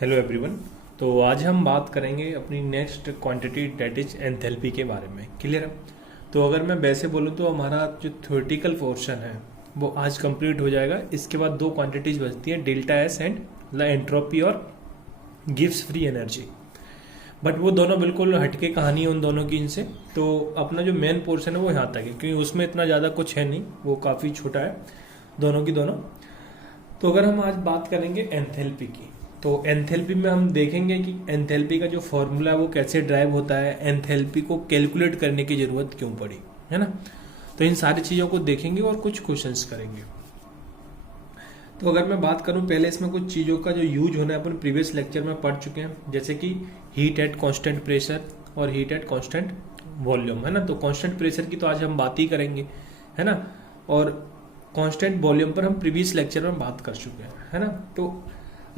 Hello everyone. तो आज हम बात करेंगे अपनी next quantity that is enthalpy के बारे में। क्लियर है? तो अगर मैं वैसे बोलूँ तो हमारा जो थ्योरेटिकल पोर्शन है वो आज कंप्लीट हो जाएगा। इसके बाद दो क्वांटिटीज बचती हैं, delta S and the entropy और गिव्स फ्री एनर्जी। बट वो दोनों बिल्कुल हटके कहानी है उन दोनों की इनसे। तो अपना जो मेन पोर्शन है वो यहाँ तक है, क्योंकि उसमें इतना ज़्यादा कुछ है नहीं, वो काफ़ी छोटा है दोनों की दोनों। तो अगर हम आज बात करेंगे एंथैल्पी की, तो एंथैल्पी में हम देखेंगे कि एंथैल्पी का जो फॉर्मूला है वो कैसे ड्राइव होता है, एंथैल्पी को कैलकुलेट करने की जरूरत क्यों पड़ी, है ना। तो इन सारी चीज़ों को देखेंगे और कुछ क्वेश्चंस करेंगे। तो अगर मैं बात करूं, पहले इसमें कुछ चीज़ों का जो यूज होना है अपन प्रीवियस लेक्चर में पढ़ चुके हैं, जैसे कि हीट एट कांस्टेंट प्रेशर और हीट एट कांस्टेंट वॉल्यूम, है ना। तो कांस्टेंट प्रेशर की तो आज हम बात ही करेंगे, है ना। और कांस्टेंट वॉल्यूम पर हम प्रीवियस लेक्चर में बात कर चुके हैं, है ना। तो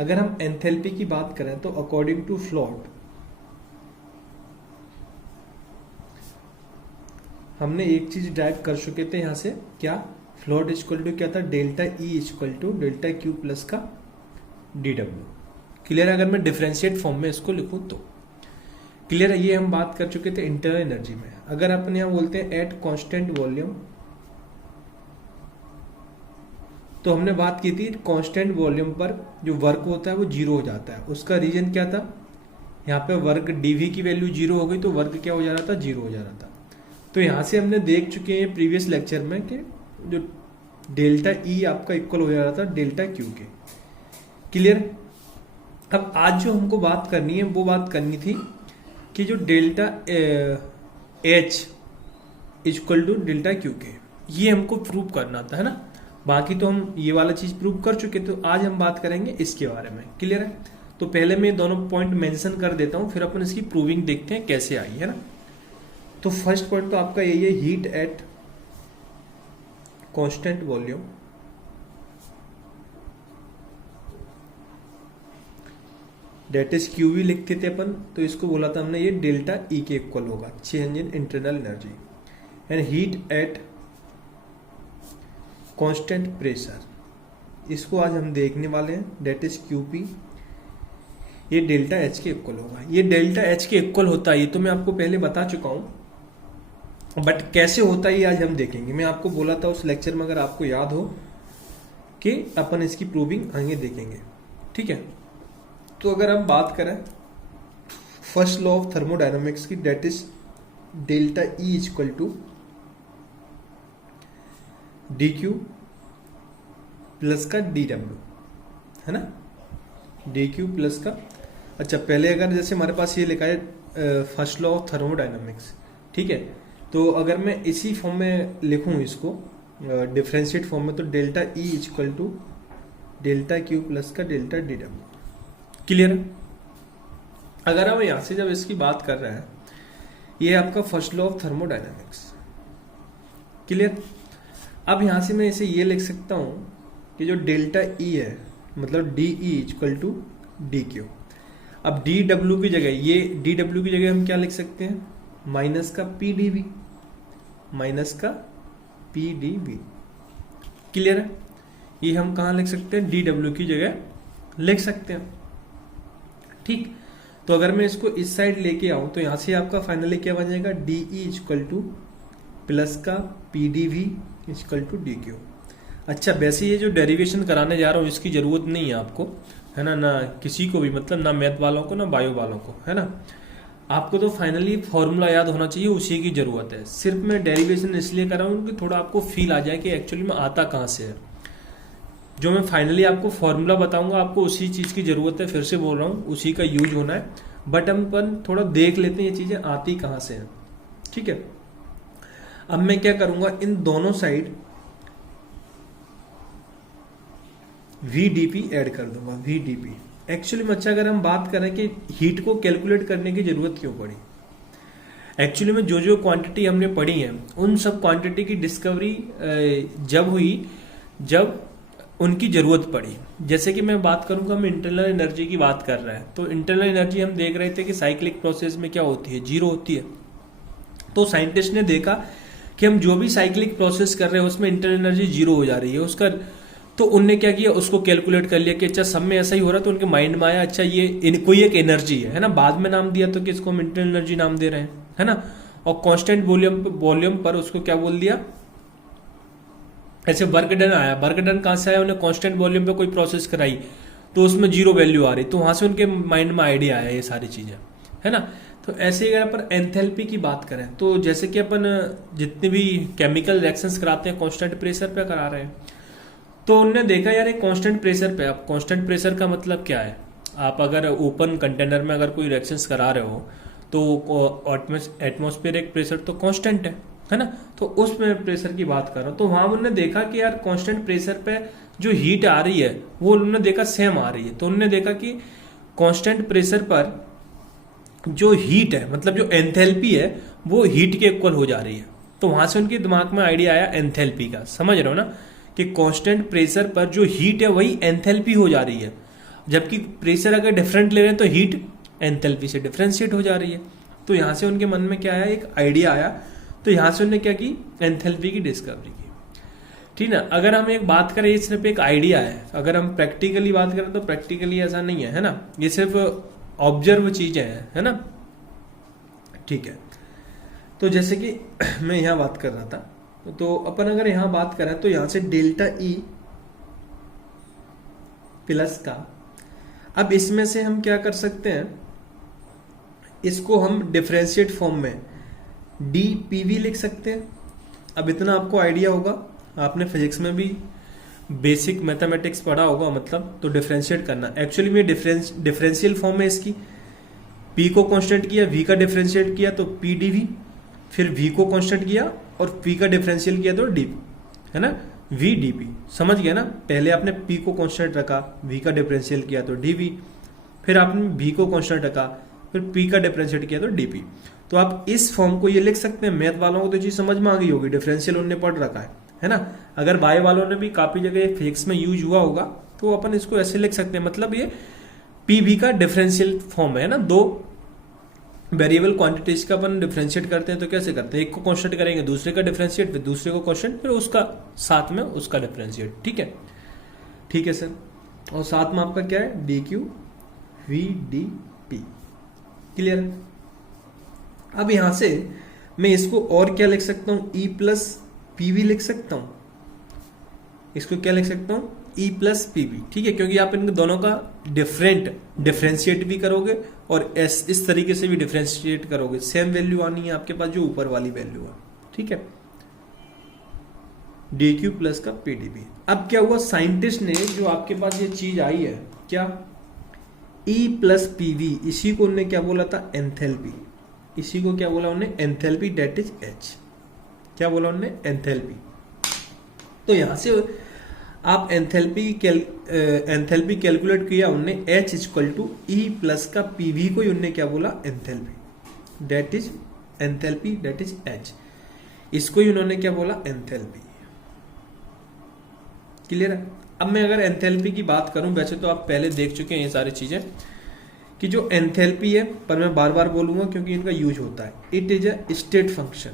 अगर हम एंथैल्पी की बात करें तो अकॉर्डिंग टू फ्लोट हमने एक चीज ड्राइव कर चुके थे यहाँ से, क्या फ्लोट इक्वल टू क्या था, delta E equal to delta Q plus का डी डब्ल्यू। क्लियर है? अगर मैं डिफरेंशिएट फॉर्म में इसको लिखूं तो क्लियर है। ये हम बात कर चुके थे इंटरनल एनर्जी में। अगर अपन यहाँ बोलते हैं एट कांस्टेंट वॉल्यूम, तो हमने बात की थी कांस्टेंट वॉल्यूम पर जो वर्क होता है वो जीरो हो जाता है। उसका रीजन क्या था, यहाँ पे वर्क डीवी की वैल्यू जीरो हो गई तो वर्क क्या हो जा रहा था, जीरो हो जा रहा था। तो यहाँ से हमने देख चुके हैं प्रीवियस लेक्चर में कि जो डेल्टा ई आपका इक्वल हो जा रहा था डेल्टा क्यू के। क्लियर? अब आज जो हमको बात करनी है वो बात करनी थी कि जो delta H equal to delta Q के, ये हमको प्रूव करना था, है ना। बाकी तो हम ये वाला चीज प्रूव कर चुके, तो आज हम बात करेंगे इसके बारे में। क्लियर है? तो पहले मैं दोनों पॉइंट मेंशन कर देता हूं, फिर अपन इसकी प्रूविंग देखते हैं कैसे आई, है ना। तो फर्स्ट पॉइंट तो आपका यही है, heat at constant volume that is Q V लिखते थे अपन, तो इसको बोला था हमने ये डेल्टा ई के इक्वल होगा, change in internal energy. And heat at constant pressure, इसको आज हम देखने वाले हैं, डेट इज क्यूपी, ये डेल्टा एच के इक्वल होगा। ये डेल्टा एच के इक्वल होता है, ये तो मैं आपको पहले बता चुका हूं, बट कैसे होता है ये आज हम देखेंगे। मैं आपको बोला था उस लेक्चर में, अगर आपको याद हो, कि अपन इसकी प्रूविंग आगे देखेंगे, ठीक है। तो अगर हम बात करें फर्स्ट लॉ ऑफ थर्मोडायनामिक्स की, that is delta E equal to d Q plus का डी डब्ल्यू, है ना, डी क्यू प्लस का। अच्छा, पहले अगर जैसे हमारे पास ये लिखा है फर्स्ट लॉ ऑफ थर्मोडायनामिक्स, ठीक है। तो अगर मैं इसी फॉर्म में लिखूं इसको डिफरेंशिएट फॉर्म में, तो delta E equal to delta Q plus का डेल्टा डी डब्ल्यू। क्लियर? अगर हम यहां से जब इसकी बात कर रहे हैं, ये आपका first law of thermodynamics. Clear? अब यहां से मैं इसे ये लिख सकता हूं कि जो डेल्टा ई है, मतलब d E equal to d Q. अब डी डब्ल्यू की जगह, ये डी डब्ल्यू की जगह हम क्या लिख सकते हैं, माइनस का पी डी वी, माइनस का पी डी वी। क्लियर है? ये हम कहां लिख सकते हैं, डी डब्ल्यू की जगह लिख सकते हैं, ठीक। तो अगर मैं इसको इस साइड लेके आऊं, तो यहां से आपका फाइनली क्या बन जाएगा, d E equal to plus का p d V equal to d Q. अच्छा, वैसे ये जो डेरिवेशन कराने जा रहा हूँ इसकी जरूरत नहीं है आपको, है ना, ना किसी को भी, मतलब ना मैथ वालों को ना बायो वालों को, है ना। आपको तो फाइनली फॉर्मूला याद होना चाहिए, उसी की जरूरत है। सिर्फ मैं डेरिवेशन इसलिए कर रहा हूँ कि थोड़ा आपको फील आ जाए कि एक्चुअली में आता कहाँ से है। जो मैं फाइनली आपको फॉर्मूला बताऊंगा, आपको उसी चीज की जरूरत है, फिर से बोल रहा हूँ, उसी का यूज होना है। बट हम अपन थोड़ा देख लेते हैं ये चीजें आती कहाँ से है, ठीक है। अब मैं क्या करूंगा, इन दोनों साइड VdP ऐड कर दूंगा, VdP। एक्चुअली में अच्छा, अगर हम बात करें कि हीट को कैलकुलेट करने की जरूरत क्यों पड़ी, एक्चुअली में जो जो क्वांटिटी हमने पढ़ी है उन सब क्वांटिटी की डिस्कवरी जब हुई जब उनकी जरूरत पड़ी। जैसे कि मैं बात करूंगा, हम इंटरनल एनर्जी की बात कर रहे हैं, तो इंटरनल एनर्जी हम देख रहे थे कि साइक्लिक प्रोसेस में क्या होती है, जीरो होती है। तो साइंटिस्ट ने देखा कि हम जो भी साइक्लिक प्रोसेस कर रहे हैं उसमें इंटरनल एनर्जी जीरो हो जा रही है। उसका तो उनने क्या किया, उसको कैलकुलेट कर लिया कि अच्छा सब में ऐसा ही हो रहा है, तो उनके माइंड में आया अच्छा ये कोई एक एनर्जी है ना, बाद में नाम दिया तो कि इसको हम इंटरनल एनर्जी नाम दे रहे हैं, है ना। और कांस्टेंट वॉल्यूम पर उसको क्या बोल दिया, ऐसे वर्क डन आया, वर्क डन कहां से आया, उन्हें कांस्टेंट वॉल्यूम पे कोई प्रोसेस कराई तो उसमें 0 वैल्यू आ रही, तो वहां से उनके माइंड में आइडिया आया ये सारी चीजें, है ना। तो ऐसे ही अगर अपन एंथैल्पी की बात करें तो जैसे कि अपन जितने भी केमिकल रिएक्शंस कराते हैं कांस्टेंट प्रेशर पे करा रहे हैं, तो उनने देखा यार एक कांस्टेंट प्रेशर पे, अब कांस्टेंट प्रेशर का मतलब क्या है, आप अगर ओपन कंटेनर में अगर कोई रिएक्शंस करा रहे हो तो एटमॉस्फेरिक प्रेशर तो कांस्टेंट है ना, तो उस प्रेशर की बात कर रहा हूं। तो वहां उन्होंने देखा कि यार कांस्टेंट प्रेशर पे जो हीट आ रही है वो उन्होंने देखा सेम आ रही है, तो उन्होंने देखा कि कांस्टेंट प्रेशर पर जो हीट है, मतलब जो एंथैल्पी है वो हीट के इक्वल हो जा रही है, तो वहां से उनके दिमाग में आइडिया आया एंथैल्पी का, समझ रहे हो ना, कि कांस्टेंट प्रेशर पर जो हीट है वही एंथैल्पी हो जा रही है, जबकि प्रेशर अगर डिफरेंट ले रहे हैं तो हीट एंथैल्पी से डिफरेंशिएट हो जा रही है। तो यहां से उनके मन में क्या आया, एक आइडिया आया, तो यहां से उन्होंने क्या की, एंथैल्पी की डिस्कवरी की, ठीक ना। अगर हम एक बात करें ये सिर्फ एक आइडिया है, अगर हम प्रैक्टिकली बात करें तो प्रैक्टिकली ऐसा नहीं है ना, ये सिर्फ ऑब्जर्व चीजें हैं, है ना, ठीक है। तो जैसे कि मैं यहां बात कर रहा था, तो अपन अगर यहां बात करें तो यहां से डेल्टा ई प्लस का, अब इसमें से हम क्या कर सकते हैं, इसको हम डिफरेंशिएट फॉर्म में डी पीवी लिख सकते हैं। अब इतना आपको आइडिया होगा, आपने फिजिक्स में भी बेसिक मैथमेटिक्स पढ़ा होगा, मतलब तो डिफरेंशिएट करना, एक्चुअली में डिफरेंशियल फॉर्म है इसकी, पी को कांस्टेंट किया, वी का डिफरेंशिएट किया तो पी डी वी, फिर वी को कांस्टेंट किया और पी का डिफरेंशियल किया तो डी, है ना, वी डी पी, समझ गया ना। पहले आपने पी को कांस्टेंट रखा, वी का डिफरेंशियल किया तो डी वी, फिर आपने वी को कांस्टेंट रखा, फिर पी का डिफरेंशिएट किया तो डी पी। तो आप इस फॉर्म को ये लिख सकते हैं, मैथ वालों को तो चीज समझ में आ गई होगी, डिफरेंशियल उन्होंने पढ़ रखा है ना। अगर बाय वालों ने भी काफी जगह फिजिक्स में यूज हुआ होगा, तो अपन इसको ऐसे लिख सकते हैं, मतलब ये पी वी का डिफरेंशियल फॉर्म है ना, दो वेरिएबल क्वांटिटीज का अपन डिफरेंशिएट करते हैं तो कैसे करते हैं, एक को कांस्टेंट करेंगे, दूसरे का डिफरेंशिएट, फिर दूसरे को कांस्टेंट, फिर उसका साथ में उसका डिफरेंशिएट, ठीक है, ठीक है सर। और साथ में आपका क्या है, d Q V d P, clear है। अब यहां से मैं इसको और क्या लिख सकता हूं, ई प्लस पीवी लिख सकता हूं, इसको क्या लिख सकता हूं, ई प्लस पीवी, ठीक है, क्योंकि आप इन दोनों का डिफरेंशिएट भी करोगे और इस तरीके से भी डिफरेंशिएट करोगे, सेम वैल्यू आनी है आपके पास जो ऊपर वाली वैल्यू है, ठीक है, डी क्यू प्लस का पीडीबी। अब क्या हुआ, साइंटिस्ट ने जो आपके पास ये चीज आई है क्या, ई प्लस पीवी, इसी को उन्होंने क्या बोला था, एंथैल्पी, इसी को क्या बोला उन्होंने, एंथैल्पी, डेट इज एच, क्या बोला उन्होंने, एंथैल्पी। तो यहां से आप एंथैल्पी कैलकुलेट किया उनने, H equal to E plus का पीवी को उन्होंने क्या बोला, enthalpy, that is enthalpy, that is H, इसको ही उन्होंने क्या बोला, एंथैल्पी, क्लियर है। अब मैं अगर एंथैल्पी की बात करूं, वैसे तो आप पहले देख चुके हैं ये सारी चीजें कि जो एंथैल्पी है, पर मैं बार बार बोलूंगा क्योंकि इनका यूज होता है, it is a state function,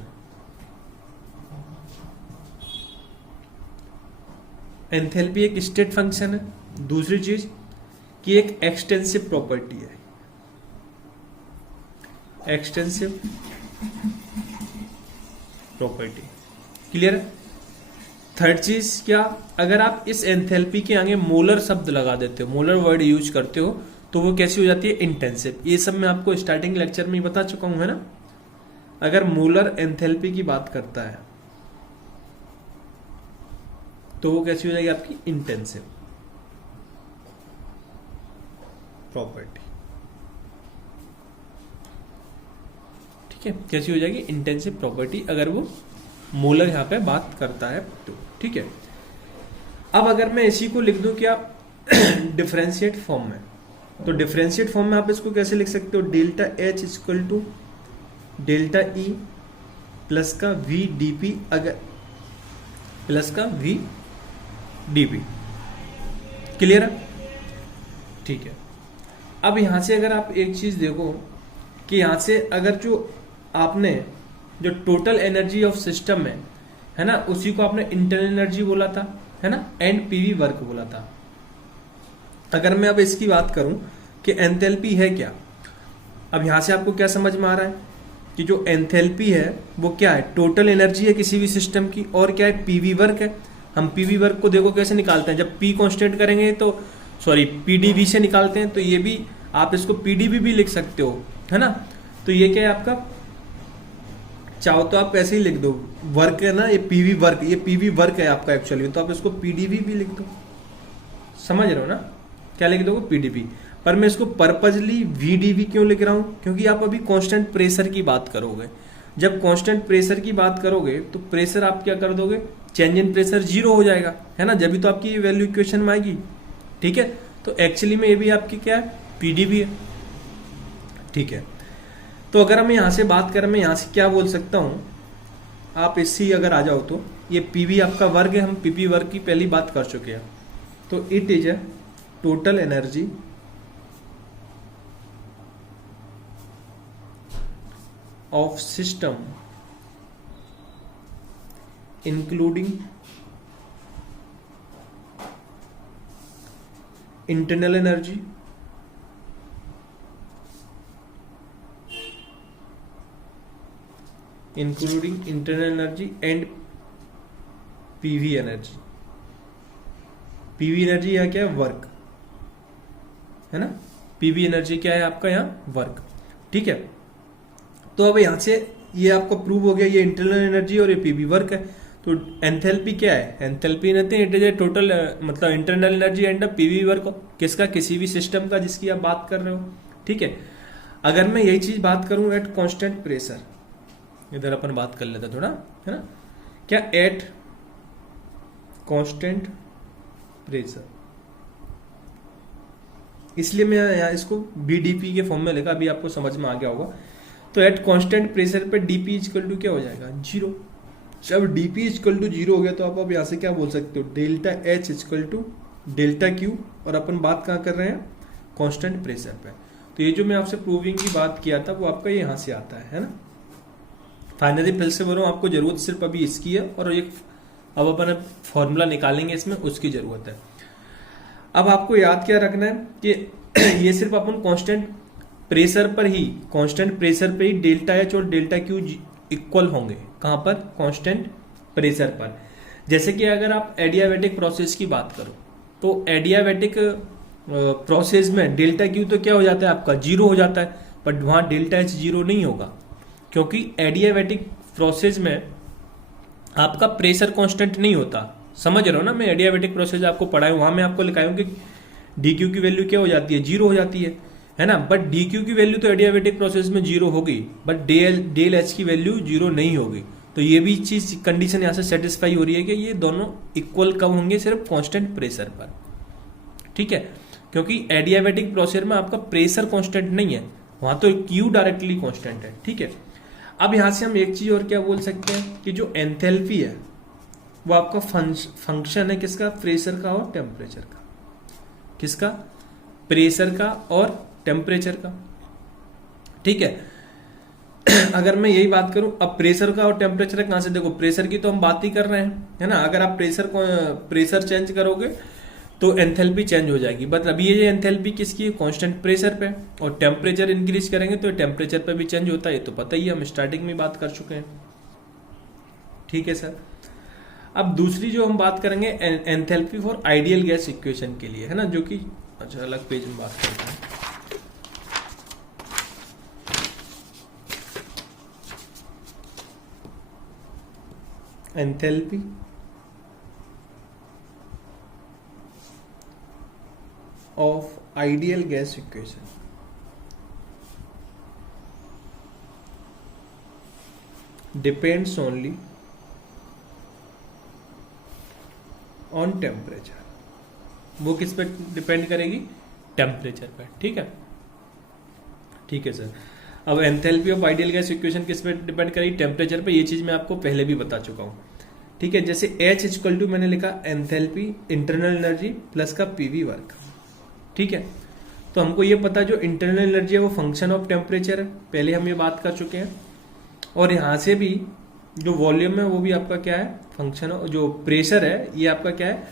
enthalpy एक स्टेट फंक्शन है। दूसरी चीज कि एक एक्सटेंसिव प्रॉपर्टी है, एक्सटेंसिव प्रॉपर्टी, क्लियर है। थर्ड चीज क्या, अगर आप इस एंथैल्पी के आगे मोलर शब्द लगा देते हो, मोलर वर्ड यूज करते हो, तो वो कैसी हो जाती है, इंटेंसिव। ये सब मैं आपको स्टार्टिंग लेक्चर में ही बता चुका हूं, है ना। अगर मोलर एंथैल्पी की बात करता है तो वो कैसी हो जाएगी आपकी, इंटेंसिव प्रॉपर्टी, ठीक है, कैसी हो जाएगी, इंटेंसिव प्रॉपर्टी, अगर वो मोलर यहां पे बात करता है तो, ठीक है। अब अगर मैं इसी को लिख दूं क्या, डिफरेंशिएट फॉर्म में, तो डिफरेंशिएट फॉर्म में आप इसको कैसे लिख सकते हो, delta H equal to delta E plus का वी डीपी, अगर प्लस का वी डीपी, क्लियर है, ठीक है। अब यहां से अगर आप एक चीज देखो कि यहां से अगर जो आपने जो टोटल एनर्जी ऑफ सिस्टम है ना, उसी को आपने इंटरनल एनर्जी बोला था, है ना, एंड पीवी वर्क बोला था। अगर मैं अब इसकी बात करूं कि एंथैल्पी है क्या, अब यहां से आपको क्या समझ में आ रहा है कि जो एंथैल्पी है वो क्या है, टोटल एनर्जी है किसी भी सिस्टम की, और क्या है, पीवी वर्क है। हम पीवी वर्क को देखो कैसे निकालते हैं, जब पी कांस्टेंट करेंगे तो सॉरी पीडीवी से निकालते हैं, तो ये भी आप इसको पीडीवी भी लिख सकते हो, है ना। तो ये क्या है आपका, चाहो तो आप ऐसे ही लिख दो, वर्क है ना, ये पीवी वर्क, ये पीवी वर्क है आपका एक्चुअली, तो आप इसको पीडीवी भी लिख दो, समझ रहे हो ना, क्या लिख दोगे, पीडीवी। पर मैं इसको पर्पजली वीडीवी क्यों लिख रहा हूं, क्योंकि आप अभी कांस्टेंट प्रेशर की बात करोगे। जब कांस्टेंट प्रेशर की बात करोगे तो प्रेशर आप क्या कर दोगे, चेंज इन प्रेशर जीरो हो जाएगा, है ना, जब भी तो आपकी वैल्यू इक्वेशन में आएगी। ठीक है, तो एक्चुअली में ये भी आपकी क्या है, पीडीवी है। ठीक है, तो अगर हम यहां से बात करें, मैं यहां से क्या बोल सकता हूं, आप इससे अगर आ जाओ तो ये पीवी आपका वर्ग है, हम पीपी वर्ग की पहली बात कर चुके हैं। तो it is a total energy of system including internal energy, and PV energy। PV energy यहाँ क्या है, वर्क, है ना, PV एनर्जी क्या है आपका यहाँ, वर्क। ठीक है, तो अब यहां से ये आपको प्रूव हो गया, ये इंटरनल एनर्जी और ये पीवी वर्क है। तो एंथैल्पी क्या है, एंथैल्पी रहते हैं इट इज ए टोटल मतलब internal energy and PV work, किसका, किसी भी सिस्टम का जिसकी आप बात कर रहे हो। ठीक है, अगर मैं यही चीज बात करूं एट कांस्टेंट प्रेशर, इधर अपन बात कर लेते थोड़ा, है ना, क्या एट कांस्टेंट प्रेशर, इसलिए मैं यहाँ इसको बीडीपी के फॉर्म में लिखा, अभी आपको समझ में आ गया होगा। तो एट कांस्टेंट प्रेशर पे डीपी इक्वल टू क्या हो जाएगा, जीरो। जब डीपी इक्वल टू जीरो हो गया तो आप अब यहाँ से क्या बोल सकते हो, delta H equal to delta Q, और अपन बात कहाँ कर रहे हैं, कांस्टेंट प्रेशर पे। तो ये जो मैं आपसे प्रूविंग की बात किया था वो आपका यहाँ से आता है ना। फाइनली फिर से बोल रहा हूँ, आपको जरूरत सिर्फ अभी इसकी है, और एक अब अपन फॉर्मूला निकालेंगे इसमें, उसकी जरूरत है। अब आपको याद क्या रखना है कि ये सिर्फ अपन कांस्टेंट प्रेशर पर ही, कांस्टेंट प्रेशर पे ही डेल्टा एच और डेल्टा क्यू इक्वल होंगे, कहां पर, कांस्टेंट प्रेशर पर। जैसे कि अगर आप एडियाबैटिक प्रोसेस की बात करो तो एडियाबैटिक प्रोसेस में डेल्टा क्यू तो क्या हो जाता है आपका, जीरो हो जाता है, बट वहां डेल्टा एच जीरो नहीं होगा, क्योंकि एडियाबैटिक प्रोसेस में आपका प्रेशर कांस्टेंट नहीं होता। समझ रहे हो ना, मैं एडियाबैटिक प्रोसेस आपको पढ़ाया, वहां मैं आपको लिखाया हूं कि डी क्यू की वैल्यू क्या हो जाती है, जीरो हो जाती है ना। बट डी क्यू की वैल्यू तो एडियाबैटिक प्रोसेस में जीरो होगी, बट डेल एच की वैल्यू जीरो नहीं होगी। तो ये भी चीज कंडीशन यहां से सेटिस्फाई हो रही है कि ये दोनों इक्वल कब होंगे, सिर्फ कांस्टेंट प्रेशर पर। ठीक है, क्योंकि एडियाबैटिक प्रोसेस में आपका प्रेशर कांस्टेंट नहीं है, वहां तो क्यू डायरेक्टली कांस्टेंट है। ठीक है, अब यहां से हम एक चीज और क्या बोल सकते हैं कि जो एंथैल्पी है वो आपका फंक्शन है किसका, प्रेशर का और टेम्परेचर का। किसका, प्रेशर का और टेम्परेचर का। ठीक है, अगर मैं यही बात करूं, अब प्रेशर का और टेम्परेचर कहां से, देखो प्रेशर की तो हम बात ही कर रहे हैं, है ना। अगर आप प्रेशर चेंज करोगे तो एंथैल्पी चेंज हो जाएगी, बट अभी ये एंथैल्पी किसकी है, कांस्टेंट प्रेशर पे, और टेम्परेचर इंक्रीज करेंगे तो टेम्परेचर पे भी चेंज होता है, ये तो पता ही है, हम स्टार्टिंग में बात कर चुके हैं। ठीक है सर, अब दूसरी जो हम बात करेंगे enthalpy for ideal gas equation के लिए, है ना, जो कि अच्छा अलग पेज में बात करते हैं। Enthalpy of ideal gas equation depends only on temperature. वो किस पे डिपेंड करेगी, टेम्परेचर पे। ठीक है, ठीक है सर। अब enthalpy of ideal gas equation किस पे डिपेंड करेगी, टेम्परेचर पे। ये चीज मैं आपको पहले भी बता चुका हूं। ठीक है, जैसे H इक्वल टू मैंने लिखा एंथैल्पी इंटरनल एनर्जी प्लस का पीवी वर्क। ठीक है, तो हमको ये पता जो इंटरनल एनर्जी है वो फंक्शन ऑफ टेम्परेचर है, पहले हम ये बात कर चुके हैं। और यहां से भी जो वॉल्यूम है वो भी आपका क्या है, फंक्शन, जो प्रेशर है ये आपका क्या है,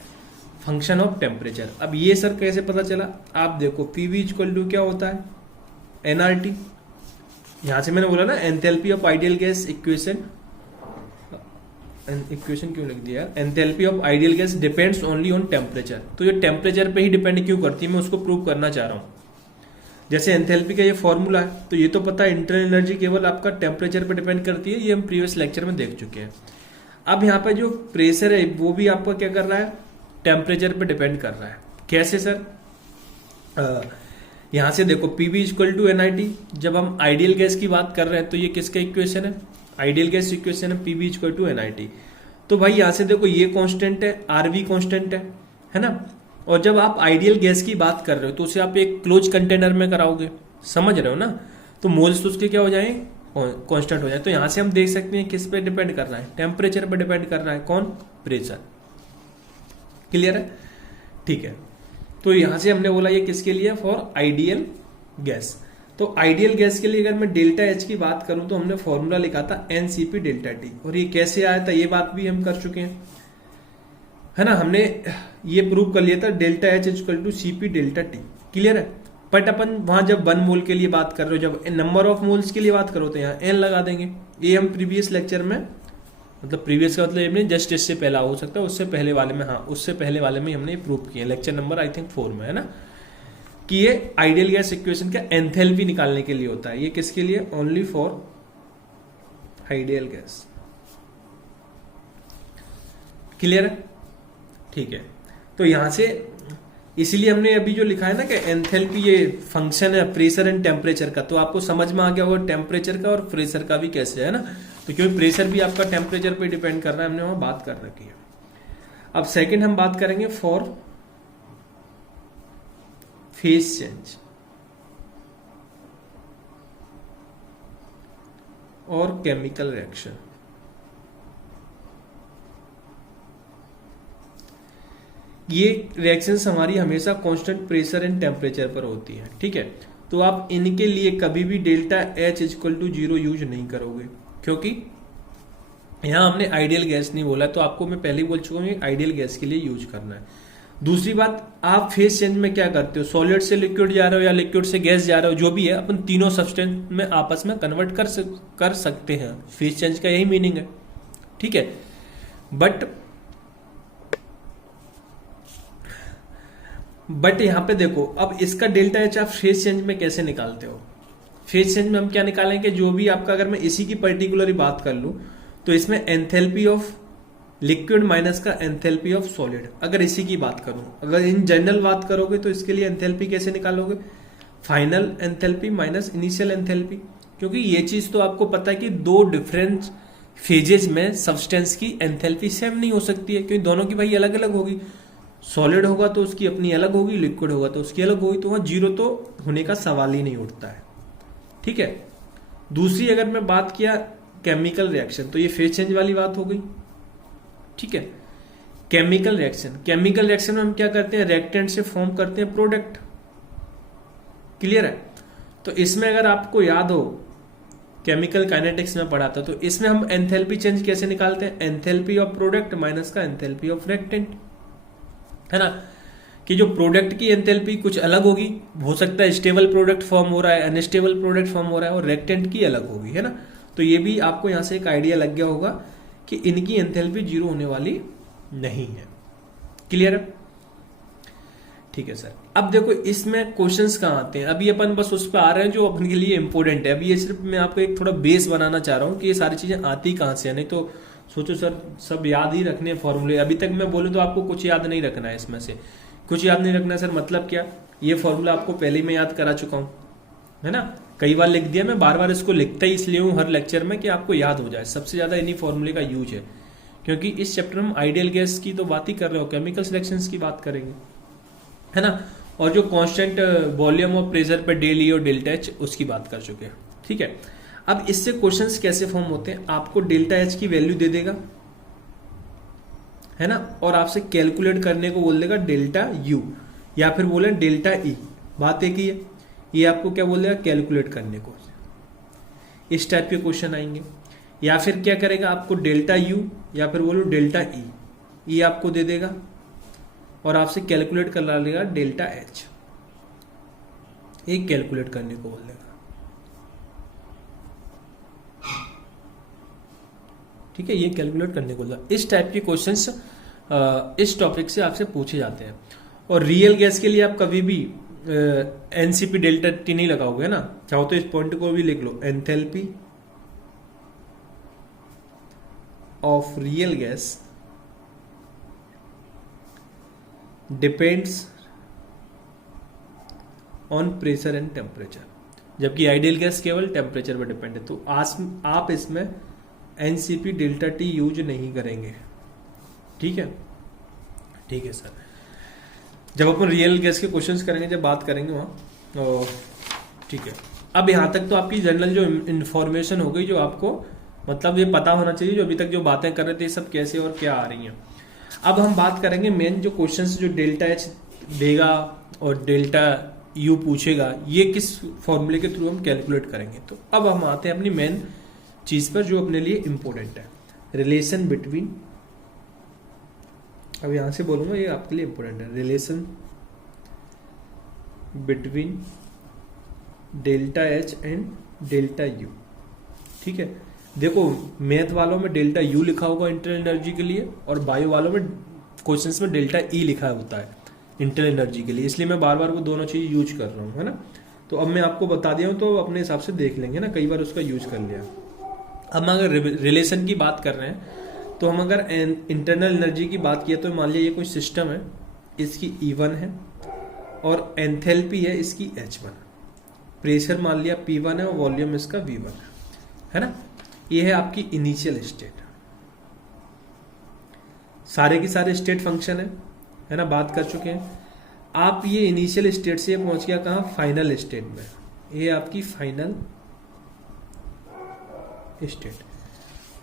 फंक्शन ऑफ टेम्परेचर। अब ये सर कैसे पता चला, आप देखो पीवी इक्वल टू क्या होता है, एनआरटी। यहां से मैंने बोला ना enthalpy of ideal gas equation, equation क्यों लिख दिया, enthalpy of ideal gas depends only on temperature. तो ये टेम्परेचर पे ही डिपेंड क्यों करती है, मैं उसको प्रूव करना चाह रहा हूं। जैसे एंथैल्पी का ये फॉर्मूला है, तो ये तो पता है इंटरनल एनर्जी केवल आपका टेम्परेचर पे डिपेंड करती है, ये हम प्रीवियस लेक्चर में देख चुके हैं। अब यहाँ पे जो प्रेशर है वो भी आपका क्या कर रहा है, टेम्परेचर पे डिपेंड कर रहा है। कैसे सर, यहां से देखो पीवी इक्वल टू एनआईटी, जब हम आइडियल गैस की बात कर रहे हैं तो ये किसका इक्वेशन है, आइडियल गैस इक्वेशन है पीवी इक्वल टू एनआईटी। तो भाई यहां से देखो ये कांस्टेंट है, आरवी कांस्टेंट है ना। और जब आप आइडियल गैस की बात कर रहे हो तो उसे आप एक क्लोज कंटेनर में कराओगे, समझ रहे हो ना, तो मोल्स तो उसके क्या हो जाए, कांस्टेंट हो जाए। तो यहां से हम देख सकते हैं किस पे डिपेंड कर रहा है, टेम्परेचर पे डिपेंड कर रहा है, कौन, प्रेशर। क्लियर है, ठीक है। तो यहां से हमने बोला ये किसके लिए, फॉर आइडियल गैस। तो आइडियल गैस के लिए अगर मैं डेल्टा एच की बात करूं तो हमने फॉर्मूला लिखा था एनसीपी डेल्टा टी, और ये कैसे आया था ये बात भी हम कर चुके हैं, है ना। हमने ये प्रूव कर लिया था delta H equal to CP delta T. Clear है। बट अपन वहां जब 1 मोल के लिए बात कर रहे हो, जब नंबर ऑफ मोल्स के लिए बात करो तो यहाँ एन लगा देंगे। ये हम प्रीवियस लेक्चर में, मतलब प्रीवियस का मतलब ये जस्ट इससे पहला हो सकता है, उससे पहले वाले में, हाँ उससे पहले वाले में हमने प्रूव किया, लेक्चर नंबर आई थिंक 4 में, है ना, कि ये आइडियल गैस इक्वेशन का एंथैल्पी निकालने के लिए होता है। ये किसके लिए, only for ideal gas. Clear है, ठीक है। तो यहां से इसीलिए हमने अभी जो लिखा है ना कि एंथैल्पी ये फंक्शन है प्रेशर एंड टेम्परेचर का, तो आपको समझ में आ गया होगा टेम्परेचर का और प्रेशर का भी कैसे है ना। तो क्योंकि प्रेशर भी आपका टेम्परेचर पे डिपेंड कर रहा है, हमने वहां बात कर रखी है। अब सेकंड हम बात करेंगे फॉर फेज चेंज और केमिकल रिएक्शन। ये रिएक्शंस हमारी हमेशा कांस्टेंट प्रेशर एंड टेम्परेचर पर होती है, ठीक है। तो आप इनके लिए कभी भी delta H equal to 0 use नहीं करोगे, क्योंकि यहां हमने आइडियल गैस नहीं बोला, तो आपको मैं पहले ही बोल चुका हूं आइडियल गैस के लिए यूज करना है। दूसरी बात, आप फेज चेंज में क्या करते हो, सॉलिड से लिक्विड जा रहे हो या लिक्विड से गैस जा रहे हो, जो भी है अपन तीनों सब्सटेंस में आपस में कन्वर्ट कर सकते हैं। फेज चेंज का यही मीनिंग है, ठीक है। बट यहां पे देखो, अब इसका डेल्टा एच आप फेज चेंज में कैसे निकालते हो। फेज चेंज में हम क्या निकालेंगे, जो भी आपका, अगर मैं इसी की पर्टिकुलर बात कर लूं तो इसमें एंथैल्पी ऑफ लिक्विड माइनस का एंथैल्पी ऑफ सॉलिड, अगर इसी की बात करूं, अगर इन जनरल बात करोगे तो इसके लिए एंथैल्पी कैसे निकालोगे, final enthalpy minus initial enthalpy. क्योंकि ये चीज तो आपको पता है कि दो डिफरेंट फेजेज में सब्सटेंस की एंथैल्पी सेम नहीं हो सकती है, क्योंकि दोनों की भाई अलग अलग होगी। सॉलिड होगा तो उसकी अपनी अलग होगी, लिक्विड होगा तो उसकी अलग होगी, तो वहां जीरो तो होने का सवाल ही नहीं उठता है, ठीक है। दूसरी अगर मैं बात किया केमिकल रिएक्शन, तो ये फेज चेंज वाली बात हो गई, ठीक है। केमिकल रिएक्शन में हम क्या करते हैं, रिएक्टेंट से फॉर्म करते हैं प्रोडक्ट। क्लियर है। तो इसमें अगर आपको याद हो, केमिकल काइनेटिक्स में पढ़ा था, तो इसमें हम एंथैल्पी चेंज कैसे निकालते हैं, एंथैल्पी ऑफ प्रोडक्ट माइनस का एंथैल्पी ऑफ रिएक्टेंट, है ना। कि जो प्रोडक्ट की एंथैल्पी कुछ अलग होगी, हो सकता है स्टेबल प्रोडक्ट फॉर्म हो रहा है, अनस्टेबल प्रोडक्ट फॉर्म हो रहा है, और रिएक्टेंट की अलग होगी, है ना। तो ये भी आपको यहां से एक आइडिया लग गया होगा कि इनकी एंथैल्पी जीरो होने वाली नहीं है। क्लियर है, ठीक है सर। अब देखो इसमें क्वेश्चंस कहाँ आते हैं, अभी अपन बस उस पर आ रहे हैं जो अपन के लिए इंपॉर्टेंट है। अभी ये सिर्फ मैं आपको एक थोड़ा बेस बनाना चाह रहा हूँ कि ये सारी चीजें आती कहाँ से है, नहीं तो सोचो सर सब याद ही रखने फॉर्मूले, अभी तक मैं बोलूँ तो आपको कुछ याद नहीं रखना है, इसमें से कुछ याद नहीं रखना है सर, मतलब क्या, ये फॉर्मूला आपको पहले ही मैं याद करा चुका हूँ, है ना, कई बार लिख दिया, मैं बार बार इसको लिखता ही इसलिए हूँ हर लेक्चर में कि आपको याद हो जाए। सबसे ज्यादा इन्हीं फॉर्मूले का यूज है, क्योंकि इस चैप्टर में आइडियल गैस की तो बात ही कर रहे हो, केमिकल रिएक्शंस की बात करेंगे, है ना, और जो कांस्टेंट वॉल्यूम ऑफ प्रेशर पर डेल ई और डेल्टा एच उसकी बात कर चुके हैं, ठीक है। अब इससे क्वेश्चंस कैसे फॉर्म होते हैं, आपको डेल्टा एच की वैल्यू दे देगा, है ना, और आपसे कैलकुलेट करने को बोल देगा डेल्टा यू, या फिर बोले डेल्टा ई, बात एक ही है। ये आपको क्या बोल देगा, कैलकुलेट करने को। इस टाइप के क्वेश्चन आएंगे, या फिर क्या करेगा, आपको डेल्टा यू या फिर बोलो डेल्टा ई, ये आपको दे देगा और आपसे कैलकुलेट करा लेगा डेल्टा एच, एक कैलकुलेट करने को बोल देगा। ठीक है, ये कैलकुलेट करने को बोला। इस टाइप के क्वेश्चंस इस टॉपिक से आपसे पूछे जाते हैं। और रियल गैस के लिए आप कभी भी एनसीपी डेल्टा टी नहीं लगाओगे ना, चाहो तो इस पॉइंट को भी लिख लो, enthalpy of real gas depends on pressure and temperature, जबकि आइडियल गैस केवल टेम्परेचर पर डिपेंड है। तो आप इसमें एनसीपी डेल्टा टी यूज नहीं करेंगे। ठीक है, ठीक है सर। जब अपन रियल गैस के क्वेश्चंस करेंगे, जब बात करेंगे वहाँ, ठीक है। अब यहाँ तक तो आपकी जनरल जो इन्फॉर्मेशन हो गई, जो आपको मतलब ये पता होना चाहिए, जो अभी तक जो बातें कर रहे थे सब कैसे और क्या आ रही हैं। अब हम बात करेंगे मेन जो क्वेश्चंस जो डेल्टा एच देगा और डेल्टा यू पूछेगा, ये किस फॉर्मूले के थ्रू हम कैलकुलेट करेंगे। तो अब हम आते हैं अपनी मेन चीज पर जो अपने लिए इंपॉर्टेंट है, रिलेशन बिटवीन, अब यहां से बोलूंगा ये आपके लिए इंपॉर्टेंट है, relation between delta H and delta U. ठीक है, देखो मैथ वालों में डेल्टा यू लिखा होगा इंटरनल एनर्जी के लिए, और बायो वालों में क्वेश्चंस में डेल्टा ई लिखा होता है इंटरनल एनर्जी के लिए, इसलिए मैं बार बार वो दोनों चीज यूज कर रहा हूँ, है ना। तो अब मैं आपको बता दिया हूँ, तो अपने हिसाब से देख लेंगे ना, कई बार उसका यूज कर लिया। अब हम अगर रिलेशन की बात कर रहे हैं, तो हम अगर इंटरनल एनर्जी की बात किया, तो मान लिया ये कोई सिस्टम है, इसकी E1 है और एंथैल्पी है इसकी H1, प्रेशर मान लिया P1 है और वॉल्यूम इसका V1 है ना। ये है आपकी इनिशियल स्टेट, सारे के सारे स्टेट फंक्शन है ना, बात कर चुके हैं। आप ये इनिशियल स्टेट से पहुंच गया कहाँ, फाइनल स्टेट में, ये आपकी फाइनल स्टेट।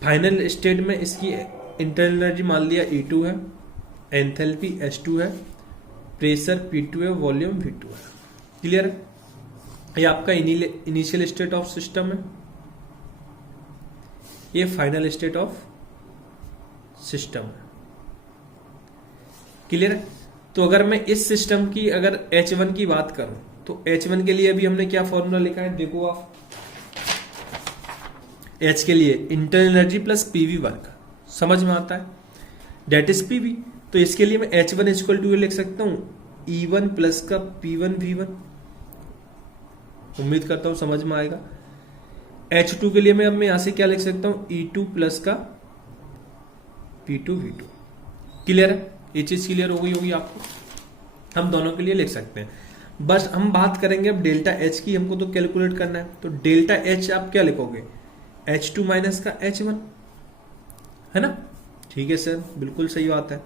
फाइनल स्टेट में इसकी इंटरनल एनर्जी मान लिया E2 है, एंथैल्पी H2 है, प्रेशर P2 है, वॉल्यूम V2 है। क्लियर है, ये आपका इनिशियल स्टेट ऑफ सिस्टम है, ये फाइनल स्टेट ऑफ सिस्टम है। क्लियर है। तो अगर मैं इस सिस्टम की अगर H1 की बात करूं, तो H1 के लिए अभी हमने क्या फॉर्मूला लिखा है, देखो आप, H के लिए internal energy plus PV work, समझ में आता है, डेट इज पीवी। तो इसके लिए मैं H1 इक्वल टू लिख सकता हूं E1 प्लस का P1 V1, उम्मीद करता हूं समझ में आएगा। H2 के लिए मैं अब मैं यहां से क्या लिख सकता हूं, E2 प्लस का P2 V2। क्लियर है, ये चीज क्लियर हो गई होगी आपको। हम दोनों के लिए लिख सकते हैं। बस हम बात करेंगे अब डेल्टा एच की, हमको तो कैलकुलेट करना है। तो डेल्टा एच आप क्या लिखोगे, H2 माइनस का H1, है ना। ठीक है सर, बिल्कुल सही बात है।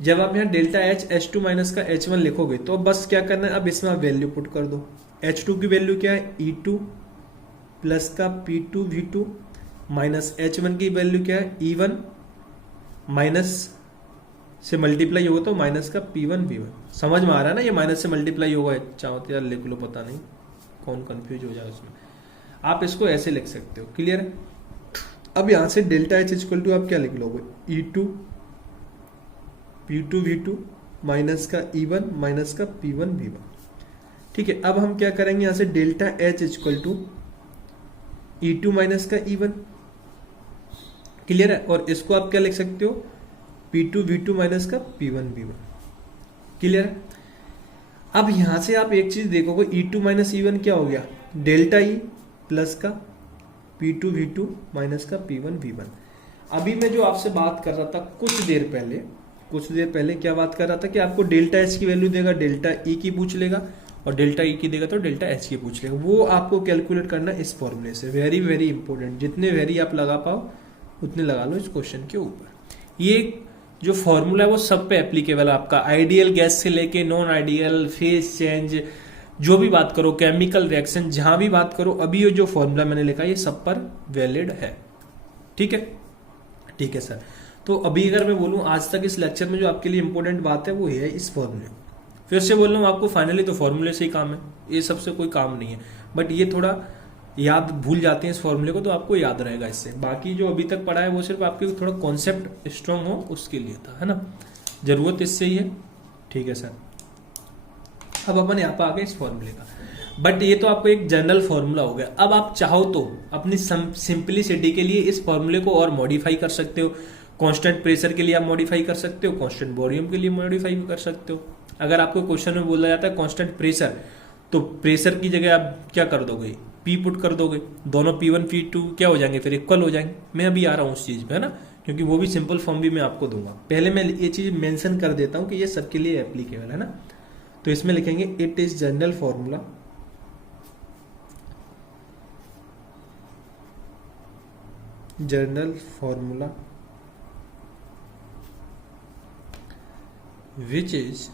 जब आप यहाँ डेल्टा एच H2 माइनस का H1 लिखोगे, तो बस क्या करना है, अब इसमें आप वैल्यू पुट कर दो। H2 की वैल्यू क्या है, E2 प्लस का P2 V2 माइनस H1 की वैल्यू क्या है, E1 माइनस से मल्टीप्लाई होगा तो माइनस का P1 V1। समझ में आ रहा है ना, ये माइनस से मल्टीप्लाई होगा, चाहो तो यार लिख लो, पता नहीं कौन कंफ्यूज हो जाए उसमें, आप इसको ऐसे लिख सकते हो। क्लियर है। अब यहां से डेल्टा एच इक्वल टू आप क्या लिख लोगे, E2 P2 V2 माइनस का E1 माइनस का P1 V1। ठीक है, अब हम क्या करेंगे, यहां से delta H equal to E2 minus का E1। क्लियर है। और इसको आप क्या लिख सकते हो, P2 V2 माइनस का P1 V1। क्लियर है। अब यहां से आप एक चीज देखोगे, E2 माइनस E1 क्या हो गया, डेल्टा E प्लस का P2 V2 माइनस का P1 V1। अभी मैं जो आपसे बात कर रहा था कुछ देर पहले क्या बात कर रहा था कि आपको डेल्टा एच की वैल्यू देगा, डेल्टा ई की पूछ लेगा, और डेल्टा ई की देगा तो डेल्टा एच की पूछ लेगा। वो आपको कैलकुलेट करना इस फॉर्मूले से। वेरी वेरी इंपॉर्टेंट, जितने वेरी आप लगा पाओ उतने लगा लो इस क्वेश्चन के ऊपर। ये जो फॉर्मूला है वो सब पे एप्लीकेबल है आपका, आइडियल गैस से लेके नॉन आइडियल, फेज चेंज, जो भी बात करो, केमिकल रिएक्शन, जहां भी बात करो, अभी ये जो फॉर्मूला मैंने लिखा है ये सब पर वैलिड है। ठीक है, ठीक है सर। तो अभी अगर मैं बोलूं आज तक इस लेक्चर में जो आपके लिए इंपॉर्टेंट बात है वो है इस फॉर्मूले। फिर से बोल रहा हूं आपको, फाइनली तो फॉर्मूले से ही काम है, ये सबसे कोई काम नहीं है, बट ये थोड़ा याद भूल जाते हैं इस फॉर्मूले को तो आपको याद रहेगा इससे। बाकी जो अभी तक पढ़ा है वो सिर्फ आपके थोड़ा कॉन्सेप्ट स्ट्रांग हो उसके लिए था, है ना, जरूरत इससे ही है। ठीक है सर, अब अपन यहाँ पर आ गए इस फॉर्मूले का, बट ये तो आपको एक जनरल फॉर्मूला हो गया। अब आप चाहो तो अपनी सिंपलिसिटी के लिए इस फॉर्मूले को और मॉडिफाई कर सकते हो। कांस्टेंट प्रेशर के लिए आप मॉडिफाई कर सकते हो, कांस्टेंट वॉल्यूम के लिए मॉडिफाई कर सकते हो। अगर आपको क्वेश्चन में बोला जाता है कांस्टेंट प्रेशर, तो प्रेशर की जगह आप क्या कर दोगे, पी पुट कर दोगे, दोनों P1 P2 क्या हो जाएंगे, फिर इक्वल हो जाएंगे। मैं अभी आ रहा हूँ उस चीज पे, है ना, क्योंकि वो भी सिंपल फॉर्म भी मैं आपको दूंगा। पहले मैं ये चीज मेंशन कर देता हूँ कि ये सबके लिए एप्लीकेबल है ना। तो इसमें लिखेंगे it is general formula which is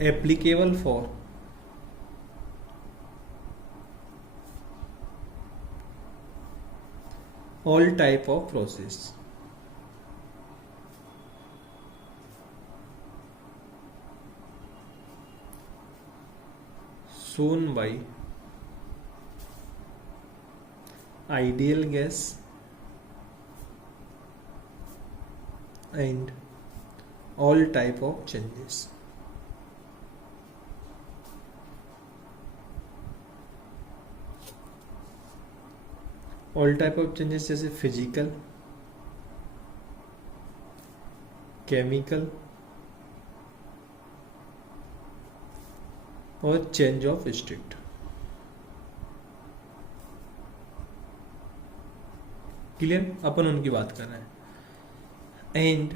applicable for all type of process shown by ideal gas and all type of changes। All type of changes जैसे फिजिकल, केमिकल और चेंज ऑफ स्टेट। क्लियर, अपन उनकी बात कर रहे हैं। And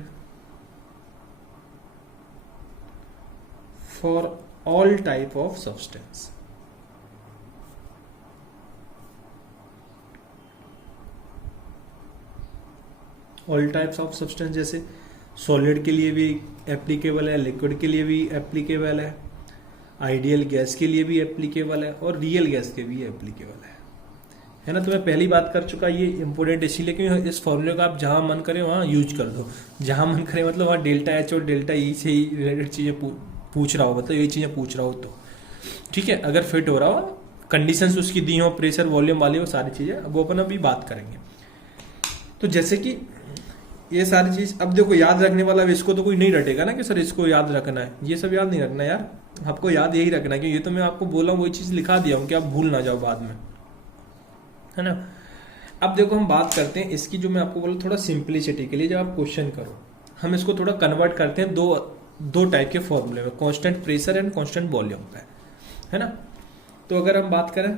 for all type of substance, all types of substance जैसे solid के लिए भी एप्लीकेबल है, लिक्विड के लिए भी एप्लीकेबल है, आइडियल गैस के लिए भी एप्लीकेबल है और रियल गैस के भी एप्लीकेबल है ना। तो मैं पहली बात कर चुका, ये इंपॉर्टेंट इसीलिए क्योंकि इस फॉर्मूले को आप जहां मन करे वहां यूज कर दो, जहां मन करे, मतलब वहां डेल्टा एच और डेल्टा ई से ही रिलेटेड चीजें पूछ रहा हो, मतलब ये चीजें पूछ रहा हो तो ठीक है। अगर फिट हो रहा हो, कंडीशंस उसकी दी हो, प्रेशर वॉल्यूम वाली, वो सारी चीजें वो अपन अभी बात करेंगे। तो जैसे कि ये सारी चीज, अब देखो याद रखने वाला, इसको तो कोई नहीं रटेगा ना कि सर इसको याद रखना है, ये सब याद नहीं रखना यार, आपको याद यही रखना है, क्योंकि ये तो मैं आपको बोला हूँ, वही चीज लिखा दिया हूँ कि आप भूल ना जाओ बाद में, है ना। अब देखो हम बात करते हैं इसकी, जो मैं आपको बोला थोड़ा सिंपलिसिटी के लिए, जब आप क्वेश्चन करो हम इसको थोड़ा कन्वर्ट करते हैं दो टाइप के फॉर्मूले में, constant pressure and constant volume पे, है ना। तो अगर हम बात करें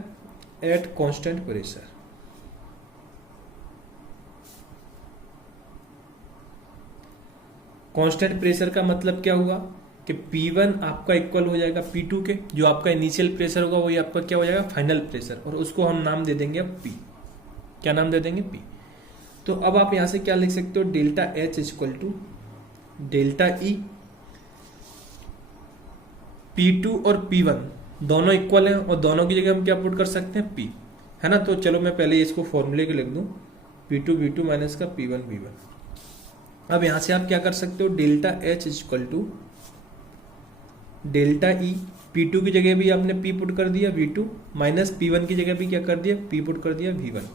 at constant pressure, constant pressure का मतलब क्या हुआ कि P1 आपका इक्वल हो जाएगा P2 के, जो आपका इनिशियल प्रेशर होगा वही आपका क्या हो जाएगा, फाइनल प्रेशर, और उसको हम नाम दे देंगे अब P। क्या नाम दे देंगे, P। तो अब आप यहां से क्या लिख सकते हो, delta H equal to delta E, P2 और P1 दोनों इक्वल हैं और दोनों की जगह हम क्या पुट कर सकते हैं, P, है ना। तो चलो मैं पहले इसको फॉर्मूले के लिख दूं, P2 V2 माइनस का P1 V1। अब यहां से आप क्या कर सकते हो, delta H equal to delta E, P2 की जगह भी आपने P पुट कर दिया V2, माइनस P1 की जगह भी क्या कर दिया, P पुट कर दिया V1।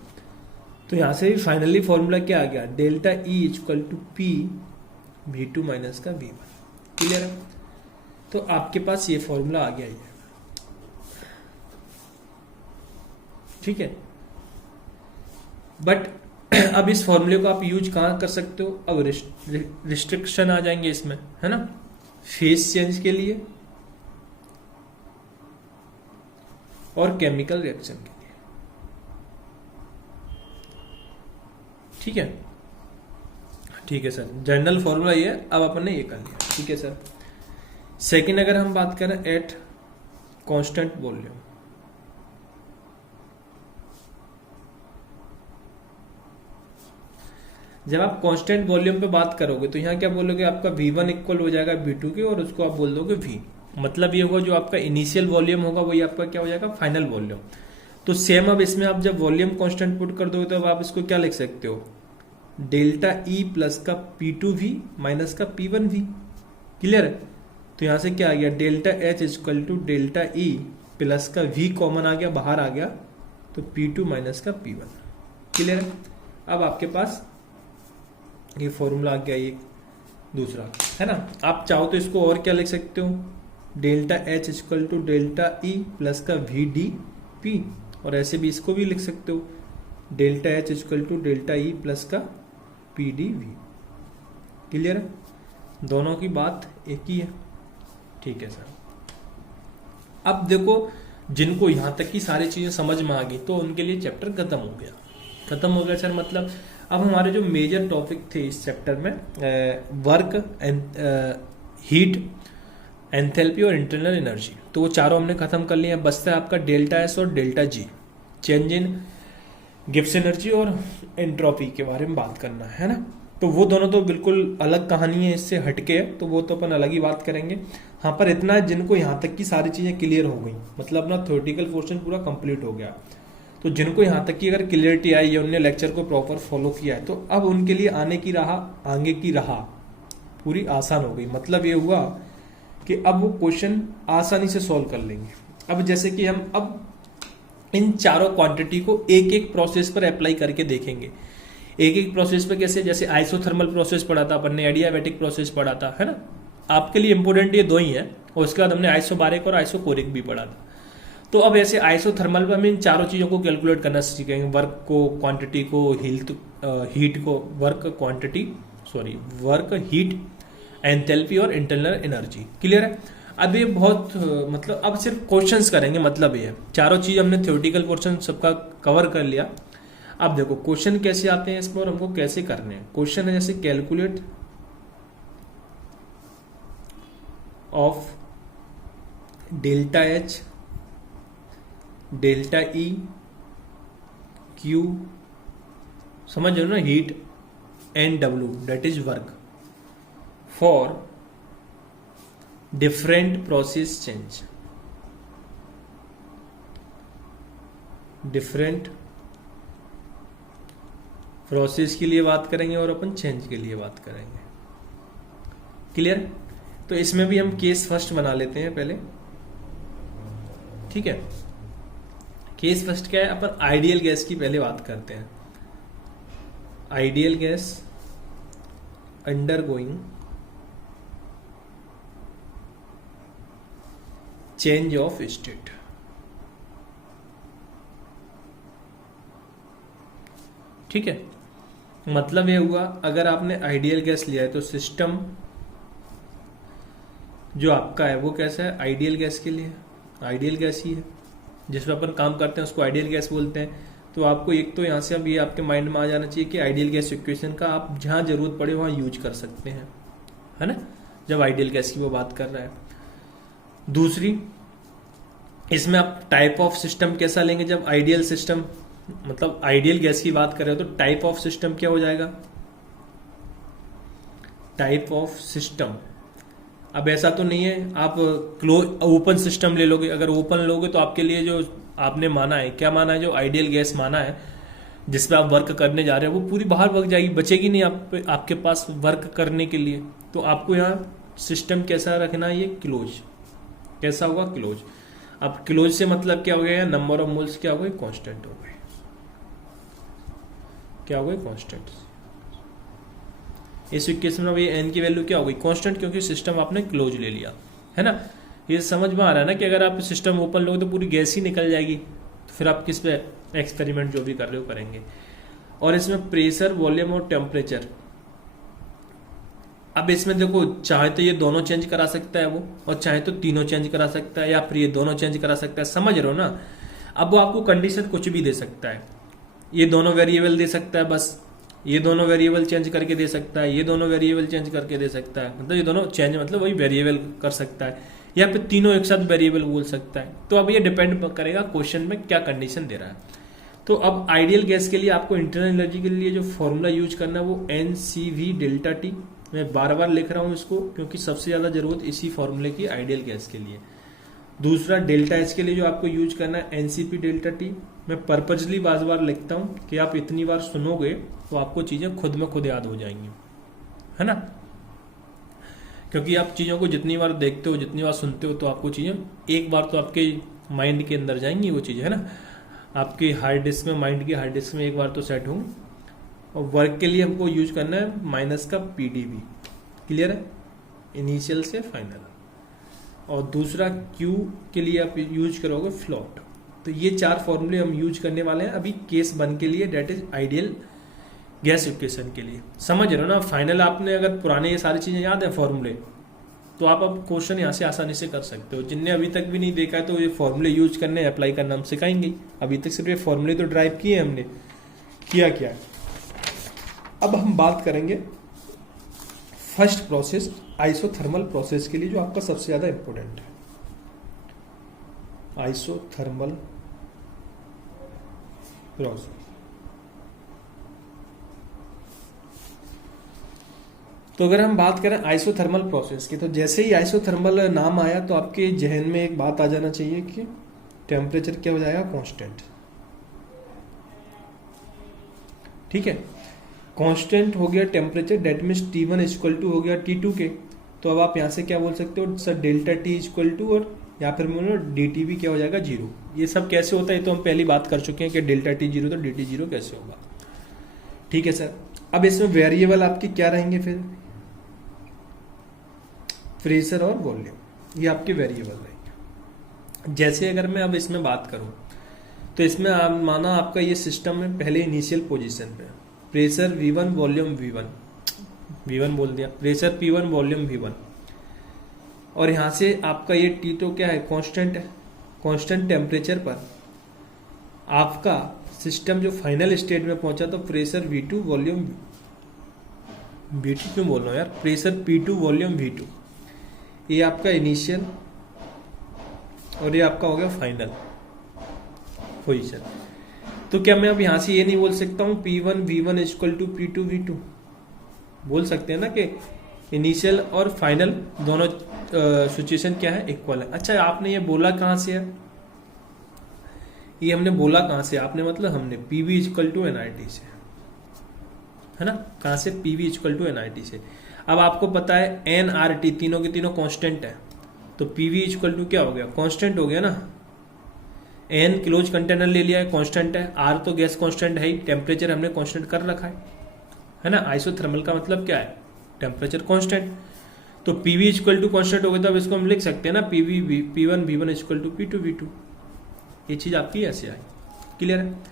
तो यहां से भी फाइनली फॉर्मूला क्या आ गया, delta E equal to P V2 minus का V1। क्लियर है, तो आपके पास ये फॉर्मूला आ गया है, ठीक है। बट अब इस फॉर्मूले को आप यूज कहां कर सकते हो, अब रिस्ट्रिक्शन आ जाएंगे इसमें, है ना, फेज चेंज के लिए और केमिकल रिएक्शन के लिए, ठीक है। ठीक है सर, जनरल फॉर्मूला ये है, अब अपन ने ये कर लिया, ठीक है सर। सेकंड अगर हम बात करें एट कांस्टेंट वॉल्यूम, जब आप कांस्टेंट वॉल्यूम पे बात करोगे तो यहाँ क्या बोलोगे, आपका V1 इक्वल हो जाएगा V2 के, और उसको आप बोल दोगे V। मतलब ये होगा जो आपका इनिशियल वॉल्यूम होगा वही आपका क्या हो जाएगा, फाइनल वॉल्यूम। तो सेम अब इसमें आप जब वॉल्यूम कांस्टेंट पुट कर दोगे तो अब आप इसको क्या लिख सकते हो, डेल्टा E प्लस का P2V माइनस का P1V। क्लियर है, तो यहां से क्या आ गया, delta H equal to delta E plus का V कॉमन आ गया, बाहर आ गया, तो P2 माइनस का P1। क्लियर है? अब आपके पास ये फॉर्मूला आ गया, ये दूसरा है ना। आप चाहो तो इसको और क्या लिख सकते हो, delta H equal to delta E plus का VDP, और ऐसे भी इसको भी लिख सकते हो, delta H equal to delta E plus का PDV। क्लियर है? दोनों की बात एक ही है। ठीक है सर। अब देखो, जिनको यहां तक की सारी चीजें समझ में आ गई तो उनके लिए चैप्टर खत्म हो गया। खत्म हो गया सर, मतलब अब हमारे जो मेजर टॉपिक थे इस चैप्टर में, वर्क, हीट, एंथैल्पी और इंटरनल एनर्जी, तो वो चारों हमने खत्म कर लिए। बचता है आपका डेल्टा एस और delta G, change in Gibbs energy और एंट्रोपी के बारे में बात करना है ना। तो वो दोनों तो बिल्कुल अलग कहानी है, इससे हटके है, तो वो तो अपन अलग ही बात करेंगे। हाँ, पर इतना है, जिनको यहाँ तक की सारी चीजें क्लियर हो गई, मतलब अपना थ्योरेटिकल पोर्शन पूरा कंप्लीट हो गया, तो जिनको यहाँ तक की अगर क्लियरिटी आई है, उन्होंने लेक्चर को प्रॉपर फॉलो किया है, तो अब उनके लिए आने की राह, आगे की राह पूरी आसान हो गई। मतलब ये हुआ कि अब वो क्वेश्चन आसानी से सॉल्व कर लेंगे। अब जैसे कि हम अब इन चारों क्वांटिटी को एक एक प्रोसेस पर अप्लाई करके देखेंगे। एक एक प्रोसेस पे कैसे, जैसे आइसोथर्मल प्रोसेस पढ़ा था अपन ने, एडियाबैटिक प्रोसेस पढ़ा था, है ना। आपके लिए इंपोर्टेंट ये दो ही है, और उसके बाद हमने आइसोबारिक और आइसोकोरिक भी पढ़ा था। तो अब ऐसे आइसोथर्मल पे हम इन चारों चीजों को कैलकुलेट करना सीखेंगे, वर्क को, क्वांटिटी को, हीट को, वर्क, हीट, एंथैल्पी और इंटरनल एनर्जी। क्लियर है? अब ये बहुत मतलब अब सिर्फ क्वेश्चंस करेंगे, मतलब ये है चारों चीज हमने थ्योरेटिकल पोर्शन सबका कवर कर लिया। अब देखो क्वेश्चन कैसे आते हैं इसमें और हमको कैसे करने हैं। क्वेश्चन है जैसे calculate of delta H, delta E, Q, समझ रहे हो ना, heat, and W that is work for different process change. Different process के लिए बात करेंगे और अपन चेंज के लिए बात करेंगे। क्लियर? तो इसमें भी हम केस फर्स्ट बना लेते हैं पहले। ठीक है, केस फर्स्ट क्या है, अपन आइडियल गैस की पहले बात करते हैं। Ideal gas undergoing change of state. ठीक है, मतलब ये हुआ, अगर आपने आइडियल गैस लिया है तो सिस्टम जो आपका है वो कैसा है, आइडियल गैस के लिए आइडियल गैस ही है, जिसमें अपन काम करते हैं उसको आइडियल गैस बोलते हैं। तो आपको एक तो यहाँ से अब ये आपके माइंड में आ जाना चाहिए कि आइडियल गैस इक्वेशन का आप जहां जरूरत पड़े वहां यूज कर सकते हैं, है ना, जब आइडियल गैस की वो बात कर रहा है। दूसरी, इसमें आप टाइप ऑफ सिस्टम कैसा लेंगे, जब आइडियल सिस्टम मतलब आइडियल गैस की बात कर रहे हो तो टाइप ऑफ सिस्टम क्या हो जाएगा, टाइप ऑफ सिस्टम। अब ऐसा तो नहीं है आप क्लोज ओपन सिस्टम ले लोगे, अगर ओपन लोगे तो आपके लिए जो आपने माना है, क्या माना है, जो आइडियल गैस माना है जिसपे आप वर्क करने जा रहे हो वो पूरी बाहर भाग जाएगी, बचेगी नहीं आपके पास वर्क करने के लिए। तो आपको यहाँ सिस्टम कैसा रखना है, ये क्लोज, कैसा होगा, क्लोज। अब क्लोज से मतलब क्या हो गया, नंबर ऑफ मोल्स क्या हो गए, कांस्टेंट हो गए, क्या हो गए, कांस्टेंट। इस इक्वेशन में एन की वैल्यू क्या हो गई, कांस्टेंट, क्योंकि सिस्टम आपने क्लोज ले लिया, है ना। ये समझ में आ रहा है ना कि अगर आप सिस्टम ओपन लोगे तो पूरी गैस ही निकल जाएगी, तो फिर आप किस पे एक्सपेरिमेंट जो भी कर रहे हो करेंगे। और इसमें प्रेशर, वॉल्यूम और टेम्परेचर, अब इसमें देखो चाहे तो ये दोनों चेंज करा सकता है वो, और चाहे तो तीनों चेंज करा सकता है, या फिर ये दोनों चेंज करा सकता है, समझ रहे हो ना। अब वो आपको कंडीशन कुछ भी दे सकता है, ये दोनों वेरिएबल दे सकता है, बस ये दोनों वेरिएबल चेंज करके दे सकता है, ये दोनों वेरिएबल चेंज करके दे सकता है, मतलब ये दोनों चेंज मतलब वही वेरिएबल कर सकता है, या फिर तीनों एक साथ वेरिएबल बोल सकता है। तो अब ये डिपेंड करेगा क्वेश्चन में क्या कंडीशन दे रहा है। तो अब आइडियल गैस के लिए आपको इंटरनल एनर्जी के लिए जो फॉर्मूला यूज करना है वो NCV डेल्टा टी। मैं बार बार लिख रहा हूं इसको क्योंकि सबसे ज्यादा जरूरत इसी फॉर्मूले की आइडियल गैस के लिए। दूसरा डेल्टा एच के लिए जो आपको यूज करना है NCP डेल्टा टी। मैं पर्पजली बार लिखता हूं कि आप इतनी बार सुनोगे तो आपको चीजें खुद में खुद याद हो जाएंगी, है ना। क्योंकि आप चीजों को जितनी बार देखते हो, जितनी बार सुनते हो, तो आपको चीजें एक बार तो आपके माइंड के अंदर जाएंगी वो चीज़, है ना, आपकी हार्ड डिस्क में, माइंड की हार्ड डिस्क में एक बार तो सेट होंगी। और वर्क के लिए हमको यूज करना है माइनस का पीडीवी, क्लियर है, इनिशियल से फाइनल। और दूसरा क्यू के लिए आप यूज करोगे फ्लोट। तो ये 4 फॉर्मूले हम यूज करने वाले हैं अभी केस 1 के लिए, that is ideal gas equation के लिए। समझ रहे हो ना, फाइनल आपने अगर पुराने ये सारी चीजें याद है फॉर्मूले, तो आप अब क्वेश्चन यहाँ से आसानी से कर सकते हो। जिनने अभी तक भी नहीं देखा है तो ये फॉर्मूले यूज करने, अप्लाई करना हम सिखाएंगे। अभी तक सिर्फ ये फॉर्मूले तो ड्राइव किए हमने, किया क्या। अब हम बात करेंगे फर्स्ट प्रोसेस, आइसोथर्मल प्रोसेस के लिए, जो आपका सबसे ज्यादा इंपॉर्टेंट है। आइसोथर्मल प्रोसेस, तो अगर हम बात करें आइसोथर्मल प्रोसेस की, तो जैसे ही आइसोथर्मल नाम आया तो आपके जहन में एक बात आ जाना चाहिए कि टेम्परेचर क्या हो जाएगा, कांस्टेंट। ठीक है, कांस्टेंट हो गया temperature, that means T1 equal to हो गया T2 के। तो अब आप यहां से क्या बोल सकते हो sir, delta T equal to, और या फिर बोलो dt भी क्या हो जाएगा, 0। ये सब कैसे होता है तो हम पहली बात कर चुके हैं कि डेल्टा T 0 तो dt 0 कैसे होगा। ठीक है सर, अब इसमें वेरिएबल आपके क्या रहेंगे फिर, प्रेशर और वॉल्यूम, ये आपके वेरिएबल रहेंगे। जैसे अगर मैं अब इसमें बात करूं तो इसमें माना आपका ये सिस्टम है पहले इनिशियल पोजीशन पे, प्रेशर V1 वॉल्यूम V1 बोल दिया, प्रेशर P1 वॉल्यूम V1, और यहां से आपका ये T तो क्या है, कांस्टेंट है। कांस्टेंट टेम्परेचर पर आपका सिस्टम जो फाइनल स्टेट में पहुंचा तो प्रेशर V2 वॉल्यूम V2 क्यों बोल रहा हूं यार, प्रेशर P2 वॉल्यूम V2, ये आपका इनिशियल और ये आपका हो गया फाइनल पोजीशन। तो क्या मैं अब यहां से ये नहीं बोल सकता हूं P1 V1 equal to P2 V2, बोल सकते हैं ना कि इनिशियल और फाइनल दोनों सिचुएशन क्या है, इक्वल है। अच्छा, आपने ये बोला कहां से है, ये हमने बोला कहां से, आपने मतलब हमने PV इक्वल टू NRT से, है ना, कहां से, PV इक्वल टू NRT से। अब आपको पता है NRT तीनों के तीनों कांस्टेंट है, तो PV इक्वल टू क्या हो गया, कांस्टेंट हो गया ना। N क्लोज कंटेनर ले लिया है, कांस्टेंट है। R तो गैस कांस्टेंट है ही, टेम्परेचर हमने कांस्टेंट कर रखा है ना। आइसोथर्मल का मतलब क्या है, टेम्परेचर कांस्टेंट। तो PV इक्वल टू कांस्टेंट हो गया, तो अब इसको हम लिख सकते हैं ना P1 V1 equal to P2 V2। ये चीज आपकी ऐसे आई, क्लियर है।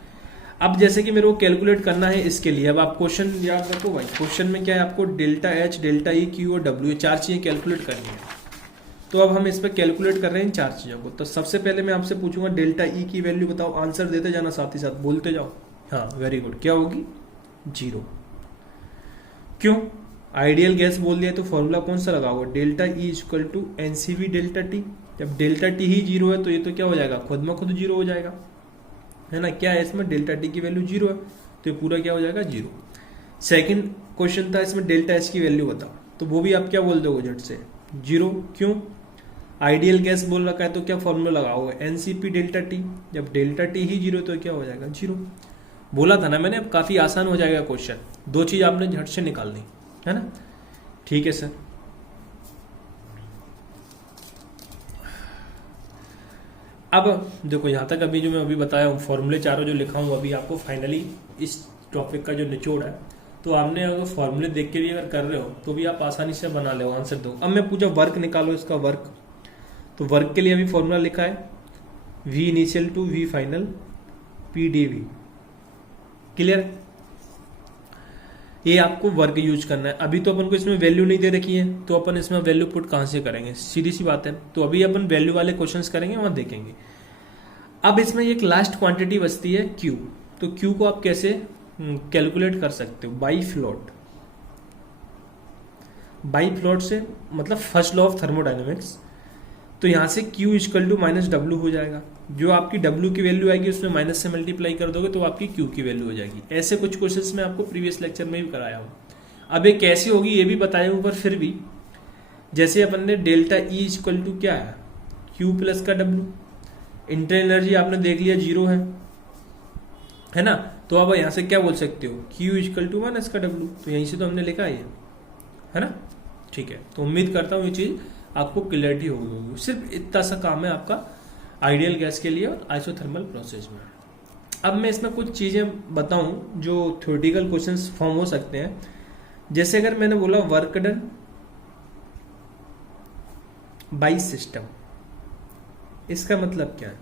अब जैसे कि मेरे को कैलकुलेट करना है इसके लिए, अब आप क्वेश्चन याद रखो भाई, क्वेश्चन में क्या है, आपको delta H, delta E, Q और W, 4 चीजें कैलकुलेट करनी है। तो अब हम इस पर कैलकुलेट कर रहे हैं इन 4 चीजों को। तो सबसे पहले मैं आपसे पूछूंगा डेल्टा E की वैल्यू बताओ, आंसर देते जाना, साथ ही साथ बोलते जाओ। हाँ वेरी गुड, क्या होगी, 0। क्यों, आइडियल गैस बोल दिया तो फॉर्मूला कौन सा लगाओगे, delta E equal to NCV delta T। जब डेल्टा T ही 0 है तो ये तो क्या हो जाएगा, खुद में खुद 0 हो जाएगा, है ना। क्या है इसमें, डेल्टा T की वैल्यू 0 है, तो ये पूरा क्या हो जाएगा, 0। सेकंड क्वेश्चन था इसमें डेल्टा H की वैल्यू बताओ, तो वो भी आप क्या बोल दोगे झट से, 0। क्यों, आइडियल गैस बोल रखा है तो क्या फॉर्मूला लगाओगे, NCP डेल्टा T। जब डेल्टा T ही 0 तो क्या हो जाएगा, 0। बोला था ना मैंने, अब काफी आसान हो जाएगा क्वेश्चन, 2 चीज आपने झट से निकालनी, है ना। ठीक है सर, अब देखो यहां तक अभी जो मैं अभी बताया हूँ फॉर्मूले चारों जो लिखा हूँ अभी आपको, फाइनली इस टॉपिक का जो निचोड़ है, तो आपने अगर फॉर्मूले देख के भी अगर कर रहे हो तो भी आप आसानी से बना ले, आंसर दो। अब मैं पूछा वर्क निकालो, इसका वर्क, तो वर्क के लिए अभी फॉर्मूला लिखा है V initial to V final PdV, clear. ये आपको वर्क यूज करना है। अभी तो अपन को इसमें वैल्यू नहीं दे रखी है, तो अपन इसमें वैल्यू पुट कहां से करेंगे, सीधी सी बात है। तो अभी अपन वैल्यू वाले क्वेश्चंस करेंगे, वहां देखेंगे। अब इसमें एक लास्ट क्वांटिटी बचती है Q, तो Q को आप कैसे कैलकुलेट कर सकते हो, बाई फ्लोट। बाई फ्लोट से मतलब फर्स्ट लॉ ऑफ थर्मोडायनेमिक्स, तो यहां से Q equal to minus W हो जाएगा। जो आपकी W की वैल्यू आएगी उसमें माइनस से मल्टीप्लाई कर दोगे तो आपकी Q की वैल्यू हो जाएगी। ऐसे कुछ क्वेश्चंस मैं आपको प्रीवियस लेक्चर में भी कराया हूं। अब ये कैसी होगी ये भी बताया हूं, पर फिर भी जैसे अपन ने डेल्टा E इक्वल टू क्या है, Q प्लस का W। इंटर एनर्जी आपने देख लिया 0 है ना। तो अब यहां से क्या बोल सकते हो, Q इक्वल टू माइनस का W, तो यहीं से तो हमने लिखा है ना। ठीक है, तो उम्मीद करता हूं ये चीज आपको क्लियरिटी होगी। सिर्फ इतना सा काम है आपका आइडियल गैस के लिए और आइसोथर्मल प्रोसेस में। अब मैं इसमें कुछ चीजें बताऊं जो थ्योरेटिकल क्वेश्चंस फॉर्म हो सकते हैं। जैसे अगर मैंने बोला वर्क डन बाय सिस्टम, इसका मतलब क्या है?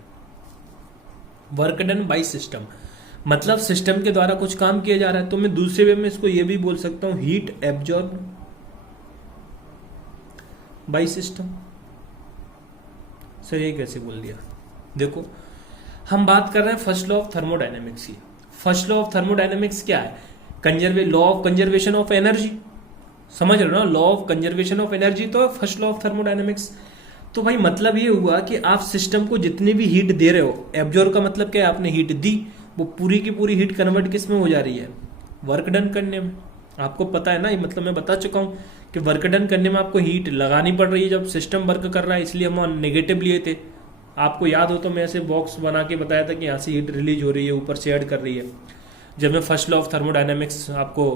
वर्क डन बाय सिस्टम मतलब सिस्टम के द्वारा कुछ काम किया जा रहा है। तो मैं दूसरे वे में इसको ये भी बोल सकता हूं heat absorb by system. Sir ये कैसे बोल दिया? देखो हम बात कर रहे हैं फर्स्ट लॉ ऑफ थर्मोडायनेमिक्स की। फर्स्ट लॉ ऑफ थर्मोडायनेमिक्स क्या है? Law of conservation of energy. समझ रहे हो ना? Law of conservation of energy तो फर्स्ट लॉ ऑफ थर्मोडायनेमिक्स। तो भाई मतलब ये हुआ कि आप सिस्टम को जितनी भी हीट दे रहे हो, एब्जॉर्ब का मतलब क्या है? आपने हीट दी, वो पूरी की पूरी हीट कन्वर्ट किस में हो जा रही है? वर्क डन करने में। आपको पता है ना, मतलब मैं बता चुका हूं कि वर्क डन करने में आपको हीट लगानी पड़ रही है जब सिस्टम वर्क कर रहा है, इसलिए हम नेगेटिव लिए थे। आपको याद हो तो मैं ऐसे बॉक्स बना के बताया था कि यहाँ से हीट रिलीज हो रही है, ऊपर से ऐड कर रही है, जब मैं फर्स्ट लॉ ऑफ थर्मोडायनेमिक्स आपको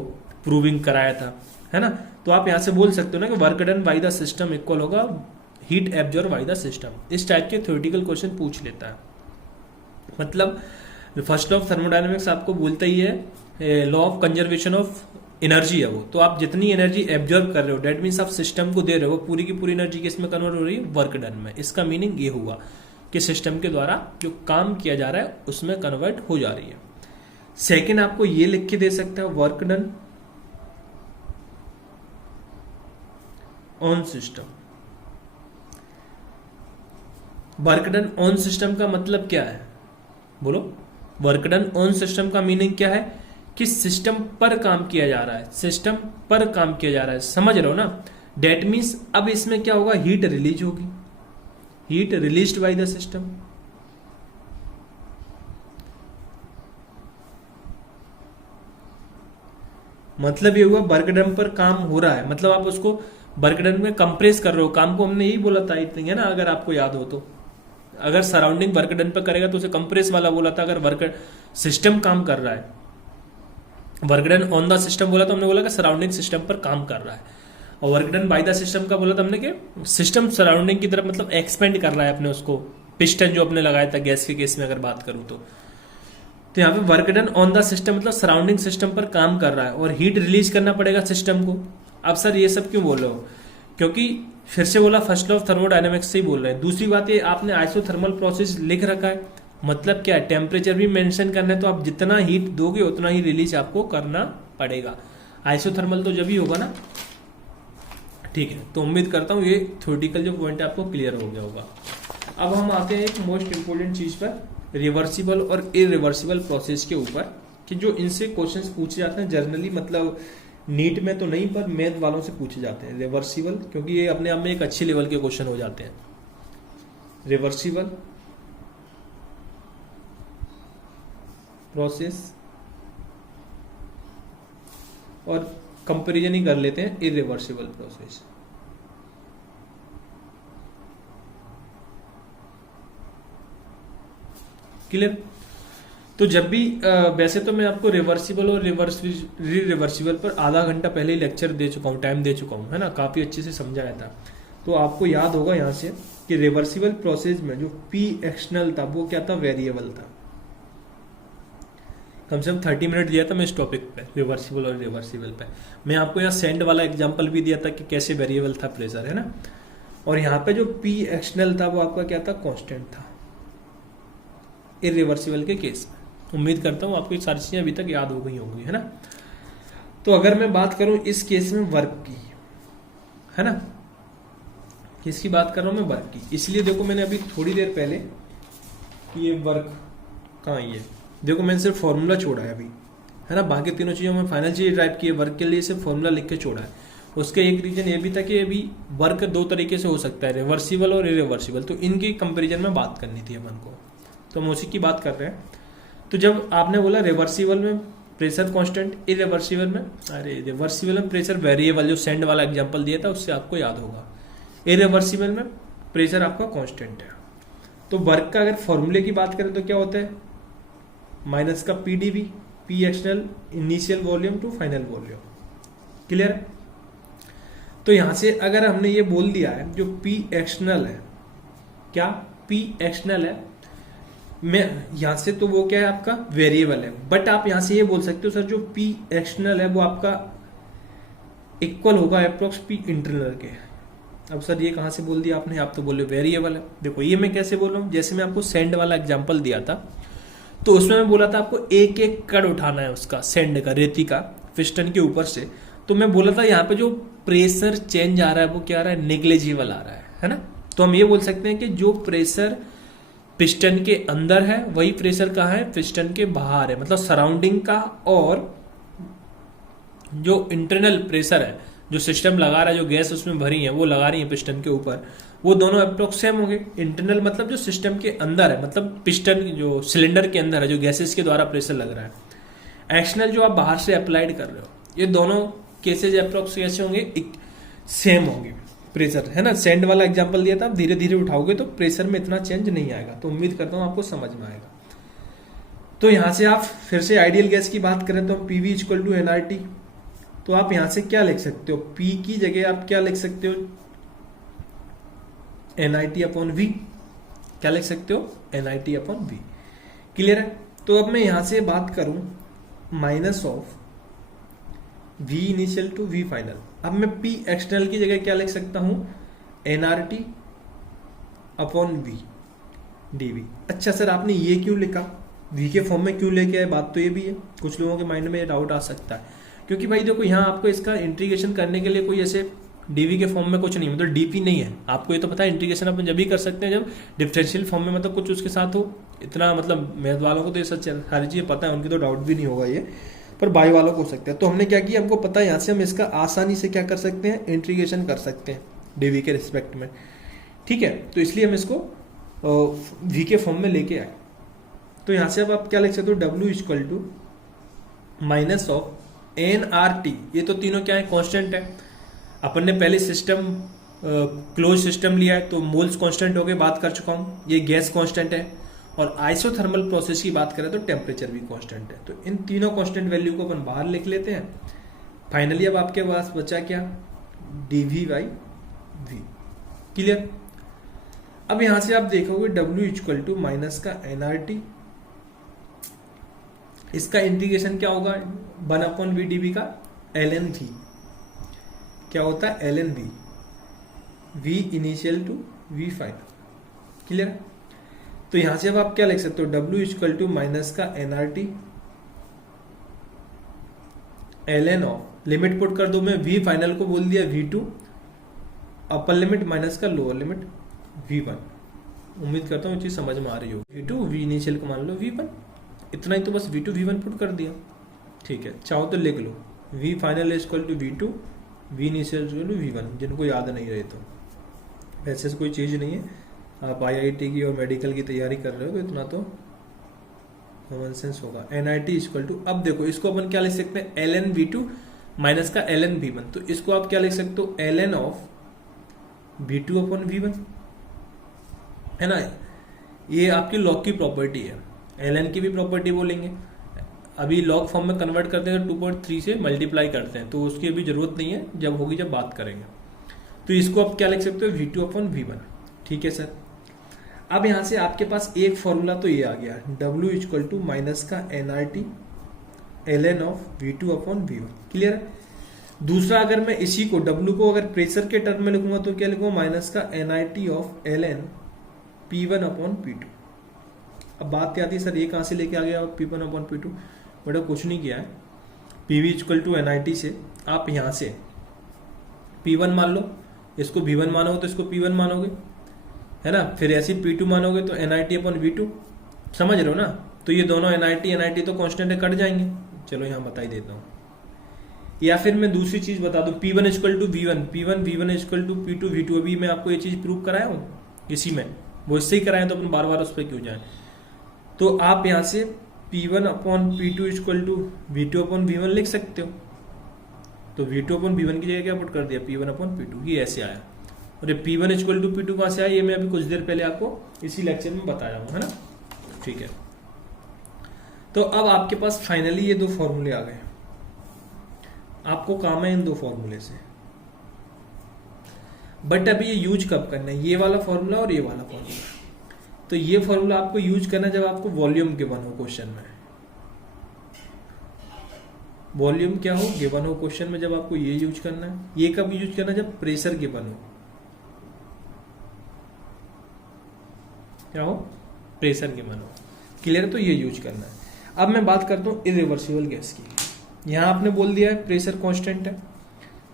प्रूविंग कराया था, है ना? तो आप यहाँ से बोल सकते हो ना कि work done by the system equal होगा heat absorb by the system. इस टाइप के थ्योरेटिकल क्वेश्चन पूछ लेता है। मतलब फर्स्ट लॉ ऑफ थर्मोडायनेमिक्स आपको बोलता ही है law of conservation of energy है वो। तो आप जितनी एनर्जी एब्जॉर्ब कर रहे हो, डेट मीन्स आप सिस्टम को दे रहे हो, पूरी की पूरी एनर्जी किसमें कन्वर्ट हो रही है? वर्क डन में। इसका मीनिंग ये हुआ कि सिस्टम के द्वारा जो काम किया जा रहा है उसमें कन्वर्ट हो जा रही है। सेकेंड आपको ये लिख के दे सकते हैं work done on system. Work done on system का मतलब क्या है? बोलो। वर्क डन ऑन सिस्टम का मीनिंग क्या है? कि सिस्टम पर काम किया जा रहा है, सिस्टम पर काम किया जा रहा है। समझ रहे हो ना? डेट मीन्स अब इसमें क्या होगा? हीट रिलीज होगी, heat released by the system. मतलब ये हुआ वर्क डन पर काम हो रहा है, मतलब आप उसको वर्क डन में कंप्रेस कर रहे हो काम को। हमने यही बोला था आई थिंक, है ना? अगर आपको याद हो तो, अगर सराउंडिंग वर्क डन पर करेगा तो उसे कंप्रेस वाला बोला था। अगर वर्क सिस्टम काम कर रहा है, work done on the system बोला तो हमने बोला कि सराउंडिंग सिस्टम पर काम कर रहा है। और work done by the system का बोला था हमने कि सिस्टम सराउंडिंग की तरफ मतलब एक्सपेंड कर रहा है अपने उसको, पिस्टन जो अपने लगाया था गैस के केस में अगर बात करूं तो यहाँ पे work done on the system मतलब सराउंडिंग सिस्टम पर काम कर रहा है और हीट रिलीज करना पड़ेगा सिस्टम को। अब सर ये सब क्यों बोल रहे हो? क्योंकि फिर से बोला फर्स्ट लॉ ऑफ थर्मोडायनेमिक्स से ही बोल रहे हैं। दूसरी बात ये आपने आइसोथर्मल प्रोसेस लिख रखा है, मतलब क्या है? टेम्परेचर भी मेंशन करना है, तो आप जितना हीट दोगे उतना ही रिलीज आपको करना पड़ेगा। आइसोथर्मल तो जब ही होगा ना। ठीक है, तो उम्मीद करता हूँ ये थ्योरेटिकल जो पॉइंट है आपको क्लियर हो गया होगा। अब हम आते हैं एक मोस्ट इंपोर्टेंट चीज पर, रिवर्सिबल और इरिवर्सिबल प्रोसेस के ऊपर, कि जो इनसे क्वेश्चंस पूछे जाते हैं जनरली, मतलब नीट में तो नहीं पर मैथ वालों से पूछे जाते हैं। रिवर्सिबल क्योंकि ये अपने आप में एक अच्छी लेवल के क्वेश्चन हो जाते हैं। रिवर्सिबल प्रोसेस और कंपैरिजन ही कर लेते हैं इरिवर्सिबल प्रोसेस। क्लियर? तो जब भी वैसे तो मैं आपको रिवर्सिबल और रिवर्सिबल पर आधा घंटा पहले ही लेक्चर दे चुका हूँ, टाइम दे चुका हूँ, है ना? काफी अच्छे से समझाया था। तो आपको याद होगा यहाँ से कि रिवर्सिबल प्रोसेस में जो पी एक्सटर्नल था वो क्या था? वेरिएबल था। कम से कम 30 मिनट दिया था मैं इस टॉपिक पे, रिवर्सिबल और रिवर्सिबल पे। मैं आपको यहाँ सेंड वाला एग्जांपल भी दिया था कि कैसे वेरिएबल था प्रेशर, है ना? और यहाँ पे जो पी एक्सटर्नल था वो आपका क्या था? कांस्टेंट था इरिवर्सिबल के केस में। उम्मीद करता हूँ आपको सारी चीजें अभी तक याद हो गई होंगी, है ना? तो अगर मैं बात करूं इस केस में वर्क की, है ना, किसकी बात कर रहा हूं मैं? वर्क की। इसलिए देखो मैंने अभी थोड़ी देर पहले ये वर्क कहाँ है, देखो मैंने सिर्फ फॉर्मूला छोड़ा है अभी, है ना? बाकी तीनों चीजों में फाइनल चीज टाइप की है, वर्क के लिए सिर्फ फॉर्मूला लिख के छोड़ा है। उसका एक रीजन ये भी था कि अभी वर्क दो तरीके से हो सकता है, रिवर्सिबल और इरिवर्सिबल, तो इनकी कंपेरिजन में बात करनी थी अपन को, तो हम उसी की बात कर रहे हैं। तो जब आपने बोला रिवर्सिबल में प्रेशर कांस्टेंट, इरिवर्सिबल में, अरे रिवर्सिबल में प्रेशर वेरिएबल, जो सेंड वाला एग्जांपल दिया था उससे आपको याद होगा। इरिवर्सिबल में प्रेशर आपका कांस्टेंट है। तो वर्क का अगर फॉर्मूले की बात करें तो क्या होता है? माइनस का PDV, P external initial volume to final volume. Clear है? तो यहां से अगर हमने ये बोल दिया है जो पी एक्सटर्नल है, क्या P एक्सटर्नल है, मैं यहाँ से तो वो क्या है आपका वेरिएबल है, बट आप यहाँ से ये बोल सकते हो सर जो P एक्सटर्नल है वो आपका इक्वल होगा अप्रोक्स P इंटरनल के। अब सर ये कहाँ से बोल दिया आपने, आप तो बोले वेरिएबल है। देखो ये मैं कैसे बोल रहा हूँ, जैसे मैं आपको सेंड वाला एग्जांपल दिया था तो उसमें मैं बोला था आपको एक एक कण उठाना है उसका, सेंड का, रेती का पिस्टन के ऊपर से। तो मैं बोला था यहाँ पे जो प्रेशर चेंज आ रहा है वो क्या आ रहा है, नेग्लिजिबल आ रहा है ना। तो हम ये बोल सकते हैं कि जो प्रेशर पिस्टन के अंदर है वही प्रेशर कहाँ है, पिस्टन के बाहर है, मतलब सराउंडिंग का। और जो इंटरनल प्रेशर है, जो सिस्टम लगा रहा है, जो गैस उसमें भरी है वो लगा रही है पिस्टन के ऊपर, वो दोनों अप्रोक्स सेम होंगे। इंटरनल मतलब जो सिस्टम के अंदर है, मतलब पिस्टन जो सिलेंडर के अंदर है, जो गैसेस के द्वारा प्रेशर लग रहा है। एक्सटर्नल जो आप बाहर से अप्लाइड कर रहे हो, ये दोनों केसेज अप्रोक्स कैसे होंगे, सेम होंगे प्रेशर, है ना। सेंड वाला एग्जांपल दिया था, आप धीरे धीरे उठाओगे तो प्रेशर में इतना चेंज नहीं आएगा। तो उम्मीद करता हूँ आपको समझ में आएगा। तो यहाँ से आप फिर से आइडियल गैस की बात करें तो PV इक्वल टू NRT, तो आप यहां से क्या लिख सकते हो, P की जगह आप क्या लिख सकते हो, NIT अपॉन V। क्या लिख सकते हो, NIT अपॉन V। क्लियर है। तो अब मैं यहां से बात करूं minus of V initial to V final. अब मैं P एक्सटर्नल की जगह क्या लिख सकता हूं, NRT अपॉन V dV। अच्छा सर आपने ये क्यों लिखा, V के फॉर्म में क्यों लेके आए, बात तो ये भी है, कुछ लोगों के माइंड में डाउट आ सकता है। क्योंकि भाई देखो यहाँ आपको इसका इंटीग्रेशन करने के लिए कोई ऐसे डीवी के फॉर्म में कुछ नहीं, मतलब डीपी नहीं है। आपको ये तो पता है इंटीग्रेशन अपन जब भी कर सकते हैं जब डिफरेंशियल फॉर्म में मतलब कुछ उसके साथ हो। इतना मतलब मैथ वालों को तो ये सच सारी चीजें पता है, उनकी तो डाउट भी नहीं होगा ये, पर बाई वालों को हो सकता है। तो हमने क्या किया, हमको पता है यहाँ से हम इसका आसानी से क्या कर सकते हैं, इंटीग्रेशन कर सकते हैं डीवी के रिस्पेक्ट में। ठीक है, तो इसलिए हम इसको वी के फॉर्म में लेके आए। तो यहाँ से अब आप क्या लिख सकते हो, W equal to minus of NRT। ये तो तीनों क्या है, कांस्टेंट है। अपन ने पहले सिस्टम क्लोज सिस्टम लिया है तो मोल्स कांस्टेंट हो गए, बात कर चुका हूं। ये गैस कांस्टेंट है, और आइसोथर्मल प्रोसेस की बात करें तो टेम्परेचर भी कांस्टेंट है। तो इन तीनों कांस्टेंट वैल्यू को अपन बाहर लिख लेते हैं। फाइनली अब आपके पास बचा क्या, dV बाई V। क्लियर। अब यहां से आप देखोगे W इक्वल टू माइनस का NRT, इसका इंटीग्रेशन क्या होगा, 1/V dV का ln V। क्या होता है, ln V, V initial to V final. Clear. तो यहां से अब आप क्या लिख सकते हो, W इक्वल टू माइनस का NRT ln of, limit put कर दो, मैं V फाइनल को बोल दिया V2, अपर लिमिट माइनस का लोअर लिमिट V1। उम्मीद करता हूँ ये चीज समझ में आ रही हो। V2 V इनिशियल को मान लो V1, इतना ही तो बस V2 V1 पुट कर दिया। ठीक है, चाहो तो लिख लो V final equal to V2, V initial equal to V1, जिनको याद नहीं रहे तो। वैसे कोई चीज़ नहीं है, आप IIT की और मेडिकल की तैयारी कर रहे हो तो इतना तो कॉमन सेंस होगा। NIT इक्वल टू, अब देखो इसको अपन क्या लिख सकते हैं, ln V2 माइनस का ln V1। तो इसको आप क्या लिख सकते हो, ln of V2 upon V1, है ना। ये आपकी लॉग की प्रॉपर्टी है, ln की भी प्रॉपर्टी बोलेंगे। अभी लॉग फॉर्म में कन्वर्ट करते हैं तो 2.3 से मल्टीप्लाई करते हैं, तो उसकी अभी जरूरत नहीं है, जब होगी जब बात करेंगे। तो इसको आप क्या लिख सकते हो, V2 अपॉन V1। ठीक है सर। अब यहां से आपके पास एक फॉर्मूला तो ये आ गया, W इक्वल टू माइनस का NRT ln of V2 upon V1। Clear. दूसरा, अगर मैं इसी को W को अगर प्रेशर के टर्म में लिखूंगा तो क्या लिखूंगा, माइनस का NIT of ln P1 upon P2। अब बात क्या आती है, सर ये कहां से लेके आ गया P1 अपॉन P2, बड़ा कुछ नहीं किया है। PV इक्वल टू NIT से आप यहां से P1 मान लो, इसको V1 मानोगे तो इसको P1 मानोगे, है ना। फिर ऐसे P2 मानोगे तो NIT अपॉन V2, समझ रहे हो ना। तो ये दोनों NIT तो कांस्टेंट है, कट जाएंगे। चलो यहाँ बता ही देता हूँ। या फिर मैं दूसरी चीज बता दूं, P1 equal to V1, P1 V1 equal to P2 V2। अभी मैं आपको ये चीज प्रूव कराया हूँ इसी में, वो इससे ही कराए, तो अपन बार बार उस पर क्यों जाए। तो आप यहाँ से P1 upon P2 equal to V2 upon V1 लिख सकते हो। तो V2 अपॉन V1 की जगह क्या पुट कर दिया, P1 अपॉन P2, ये ऐसे आया। और ये P1 इक्वल टू P2 कहाँ से आया, ये मैं अभी कुछ देर पहले आपको इसी लेक्चर में बताया हूँ, है ना। ठीक है। तो अब आपके पास फाइनली ये दो फॉर्मूले आ गए। आपको काम है इन दो फॉर्मूले से, बट अभी ये यूज कब करना है, ये वाला फॉर्मूला और ये वाला फॉर्मूला। तो ये फॉर्मूला आपको यूज करना है जब आपको वॉल्यूम गिवन हो क्वेश्चन में। वॉल्यूम क्या हो गिवन हो क्वेश्चन में, जब आपको ये यूज करना है। ये कब यूज करना है, जब प्रेशर गिवन हो। क्या हो, प्रेशर गिवन हो। क्लियर, तो ये यूज करना है। अब मैं बात करता हूं इरिवर्सिबल गैस की। यहां आपने बोल दिया है प्रेशर कांस्टेंट है,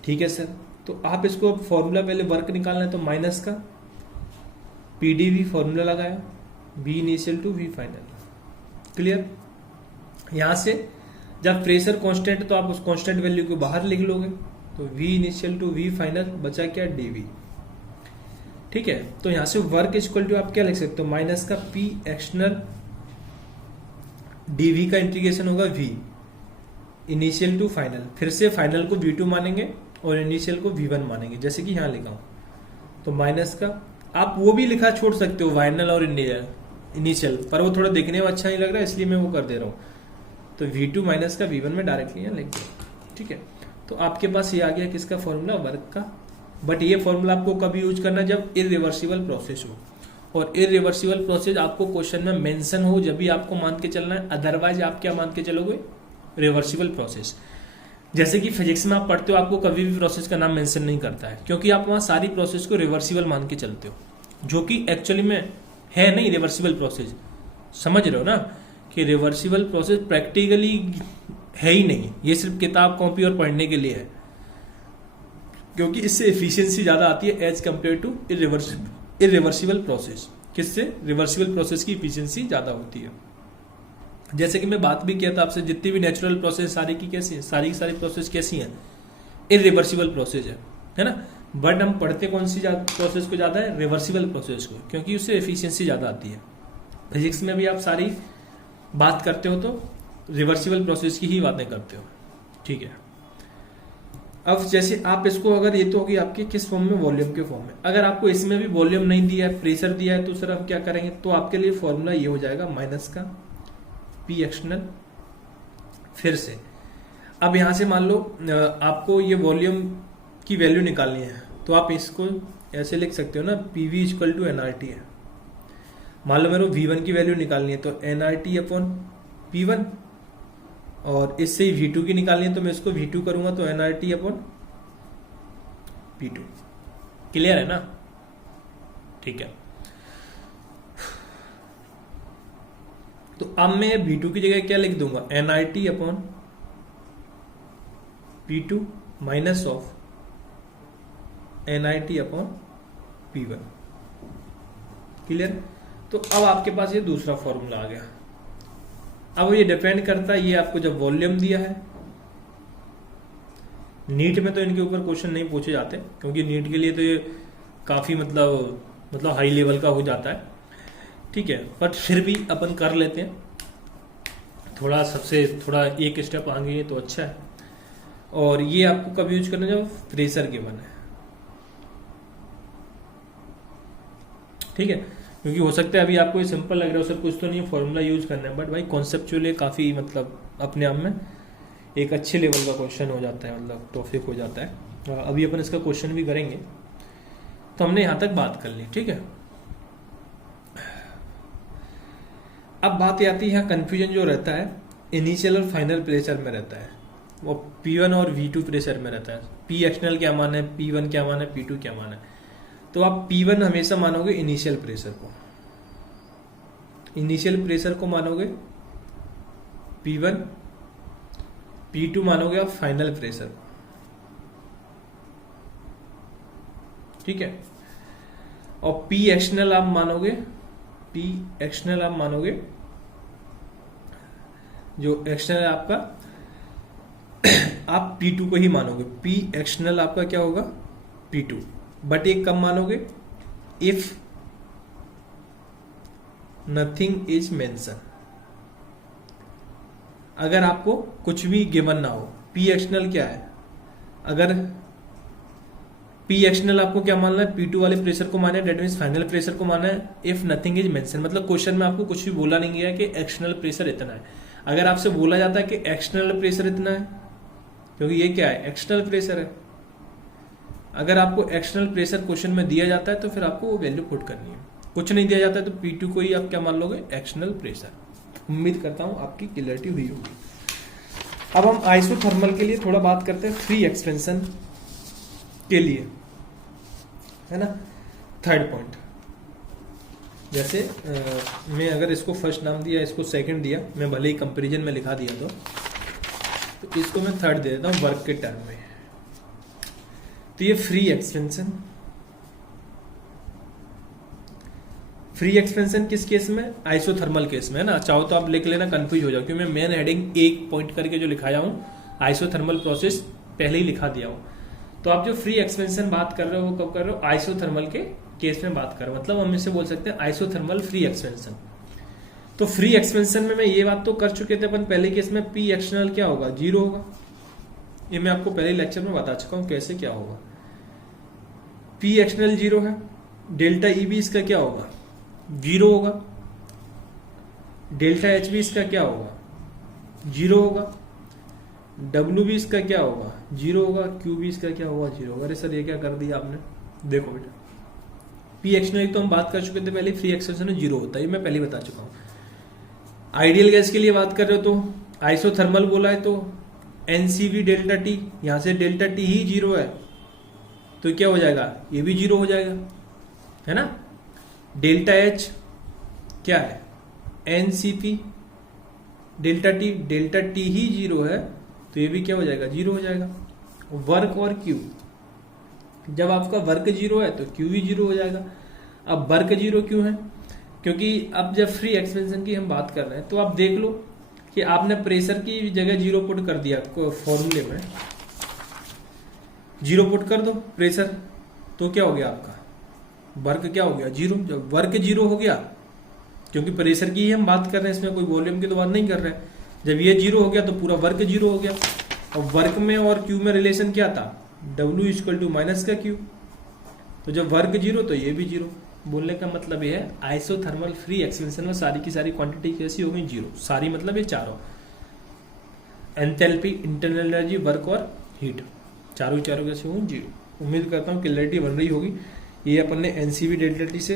ठीक है सर। तो आप इसको अब फॉर्मूला पहले वर्क निकालना है, तो माइनस का पीडीवी फॉर्मूला लगाया, V initial to V final. Clear. यहां से जब प्रेशर कांस्टेंट तो आप उस कांस्टेंट वैल्यू को बाहर लिख लोगे, तो V initial to V final बचा क्या, डीवी। ठीक है, तो यहां से वर्क इक्वल टू आप क्या लिख सकते हो, माइनस का पी एक्सटर्नल डीवी का इंटीग्रेशन होगा वी इनिशियल टू फाइनल। फिर से फाइनल को V2 मानेंगे और इनिशियल को V1 मानेंगे, जैसे कि यहां लिखा हूं। तो माइनस का आप वो भी लिखा छोड़ सकते हो, फाइनल और इनिशियल, पर वो थोड़ा देखने में अच्छा नहीं लग रहा है, इसलिए मैं वो कर दे रहा हूं। तो V2 माइनस का V1 में डायरेक्टली यहां लिख दिया। ठीक है, तो आपके पास ये आ गया किसका फॉर्मूला, वर्क का। बट ये फॉर्मूला आपको कभी यूज करना जब इरिवर्सिबल प्रोसेस हो, और इरिवर्सिबल प्रोसेस आपको क्वेश्चन में मेंशन हो, जब भी आपको मान के चलना है। अदरवाइज आप क्या मान के चलोगे, रिवर्सिबल प्रोसेस। जैसे कि फिजिक्स में आप पढ़ते हो, आपको कभी भी प्रोसेस का नाम मेंशन नहीं करता है, क्योंकि आप वहां सारी प्रोसेस को रिवर्सिबल मान के चलते हो, जो कि एक्चुअली में है नहीं रिवर्सिबल प्रोसेस। समझ रहे हो ना कि रिवर्सिबल प्रोसेस प्रैक्टिकली है ही नहीं, ये सिर्फ किताब कॉपी और पढ़ने के लिए है, क्योंकि इससे एफिशिएंसी ज्यादा आती है as compare to irreversible process. किससे, रिवर्सिबल प्रोसेस की एफिशिएंसी ज्यादा होती है। जैसे कि मैं बात भी किया था आपसे, जितनी भी नेचुरल प्रोसेस सारी की कैसी है, सारी की सारी प्रोसेस कैसी है, इरिवर्सिबल प्रोसेस है ना। बट हम पढ़ते कौन सी प्रोसेस को ज्यादा है, रिवर्सिबल प्रोसेस को, क्योंकि उससे एफिशिएंसी ज्यादा आती है। फिजिक्स में भी आप सारी बात करते हो तो रिवर्सिबल प्रोसेस की ही बातें करते हो। ठीक है, अब जैसे आप इसको, अगर ये तो होगी आपकी किस फॉर्म में, वॉल्यूम के फॉर्म में। अगर आपको इसमें भी वॉल्यूम नहीं दिया है, प्रेशर दिया है, तो सर हम क्या करेंगे, तो आपके लिए फॉर्मूला ये हो जाएगा माइनस का पी एक्सटर्नल। फिर से अब यहां से मान लो आपको ये वॉल्यूम की वैल्यू निकालनी है, तो आप इसको ऐसे लिख सकते हो ना, पीवी इक्वल टू एनआरटी है। मान लो मेरे को V1 की वैल्यू निकालनी है, तो एनआरटी अपॉन P1, और इससे ही V2 की निकालनी है, तो मैं इसको V2 करूंगा, तो एनआरटी अपॉन P2। क्लियर है ना। ठीक है, तो अब मैं V2 की जगह क्या लिख दूंगा, NRT upon P2 minus of NRT upon P1। Clear. तो अब आपके पास ये दूसरा फॉर्मूला आ गया। अब ये डिपेंड करता है, ये आपको जब वॉल्यूम दिया है, नीट में तो इनके ऊपर क्वेश्चन नहीं पूछे जाते, क्योंकि नीट के लिए तो ये काफी मतलब हाई लेवल का हो जाता है। ठीक है, बट फिर भी अपन कर लेते हैं, थोड़ा सबसे थोड़ा एक स्टेप आगे है तो अच्छा है। और ये आपको कब यूज करना है, जब प्रेशर गिवन है। ठीक है, क्योंकि हो सकता है अभी आपको ये सिंपल लग रहा है, सर कुछ तो नहीं फॉर्मूला यूज करना है, बट भाई कॉन्सेप्चुअली काफी अपने आप में एक अच्छे लेवल का क्वेश्चन हो जाता है, टॉपिक हो जाता है। अभी अपन इसका क्वेश्चन भी करेंगे। तो हमने यहां तक बात कर ली। ठीक है, अब बात आती है, यहाँ कंफ्यूजन जो रहता है इनिशियल और फाइनल प्रेशर में रहता है, वो P1 और V2 प्रेशर में रहता है। P एक्सटर्नल क्या मान है, P1 क्या मान है, P2 क्या मान है। तो आप P1 हमेशा मानोगे इनिशियल प्रेशर को, इनिशियल प्रेशर को मानोगे P1, P2 मानोगे आप फाइनल प्रेशर को। ठीक है, और P एक्सटर्नल आप मानोगे, P एक्सटर्नल आप मानोगे, जो एक्सटर्नल आपका आप P2 को ही मानोगे। P एक्सटर्नल आपका क्या होगा, P2। बट एक कब मानोगे, इफ नथिंग इज मेंशन, अगर आपको कुछ भी गिवन ना हो। P एक्सटर्नल क्या है, अगर P एक्सटर्नल आपको क्या मानना है, P2 वाले प्रेशर को माना है, डेट मीन्स फाइनल प्रेशर को माना है। इफ नथिंग इज मेंशन मतलब क्वेश्चन में आपको कुछ भी बोला नहीं गया कि एक्सटर्नल प्रेशर इतना है। अगर आपसे बोला जाता है कि एक्सटर्नल प्रेशर इतना है, क्योंकि ये क्या है, एक्सटर्नल प्रेशर है। अगर आपको एक्सटर्नल प्रेशर क्वेश्चन में दिया जाता है तो फिर आपको वो वैल्यू पुट करनी है। कुछ नहीं दिया जाता है तो P2 को ही आप क्या मान लोगे, एक्सटर्नल प्रेशर। उम्मीद करता हूं आपकी क्लियरिटी हुई होगी। अब हम आइसोथर्मल के लिए थोड़ा बात करते हैं, फ्री एक्सपेंशन के लिए, है ना। थर्ड पॉइंट, जैसे मैं अगर इसको फर्स्ट नाम दिया, इसको सेकंड दिया, मैं भले ही कंपैरिजन में लिखा दिया तो इसको मैं थर्ड दे देता हूं वर्क के टर्म में। तो ये फ्री एक्सपेंशन, फ्री एक्सपेंशन किस केस में, आइसोथर्मल केस में, है ना। चाहो तो आप लिख लेना, कंफ्यूज हो जाओ, क्योंकि मैं मेन हेडिंग एक पॉइंट करके जो लिखाया हूं आइसोथर्मल प्रोसेस पहले ही लिखा दिया हूं। तो आप जो फ्री एक्सपेंशन बात कर रहे हो वो कब कर रहे हो, आइसोथर्मल के केस में बात कर रहे हो, मतलब हम इसे बोल सकते हैं आइसोथर्मल फ्री एक्सपेंशन। तो फ्री एक्सपेंशन में मैं ये बात तो कर चुके थे अपन पहले केस में, पी एक्सटर्नल क्या होगा, 0 होगा। ये मैं आपको पहले लेक्चर में बता चुका हूं कैसे क्या होगा। पी एक्सटर्नल 0 है, डेल्टा ई बी इसका क्या होगा, 0 होगा। डेल्टा एच बी इसका क्या होगा, 0 होगा। डब्ल्यू बी इसका क्या होगा, 0 होगा। क्यू बी इसका क्या होगा, 0 होगा। अरे सर ये क्या कर दिया आपने, देखो बेटा, पी एक्सटर्नल तो हम बात कर चुके थे पहले, फ्री एक्सपेंशन में 0 होता है, ये मैं पहले बता चुका हूं। आइडियल गैस के लिए बात कर रहे हो तो आइसोथर्मल बोला है तो एनसीवी डेल्टा टी, यहां से डेल्टा टी ही 0 है तो क्या हो जाएगा, ये भी 0 हो जाएगा, है ना। डेल्टा एच क्या है, एनसीपी डेल्टा टी ही 0 है तो ये भी क्या हो जाएगा, 0 हो जाएगा। वर्क और क्यू, जब आपका वर्क 0 है तो क्यू भी 0 हो जाएगा। अब वर्क 0 क्यों है, क्योंकि अब जब फ्री एक्सपेंशन की हम बात कर रहे हैं तो आप देख लो कि आपने प्रेशर की जगह 0 पुट कर दिया फॉर्मूले में, 0 पुट कर दो प्रेशर, तो क्या हो गया आपका वर्क क्या हो गया, 0। जब वर्क 0 हो गया, क्योंकि प्रेशर की ही हम बात कर रहे हैं, इसमें कोई वॉल्यूम की तो बात नहीं कर रहे हैं, जब ये 0 हो गया तो पूरा वर्क 0 हो गया। और वर्क में और क्यू में रिलेशन क्या था, W इक्वल टू माइनस का क्यू, तो जब वर्क 0 तो ये भी 0। बोलने का मतलब ये है आइसोथर्मल फ्री एक्सपेंशन में सारी की सारी क्वांटिटी कैसी होगी, 0। सारी मतलब ये चारों, एंथैल्पी, इंटरनल एनर्जी, वर्क और हीट, चारों कैसे होंगी, 0। उम्मीद करता हूँ क्लैरिटी बन रही होगी। ये अपन ने एनसीपी डेल्टा टी से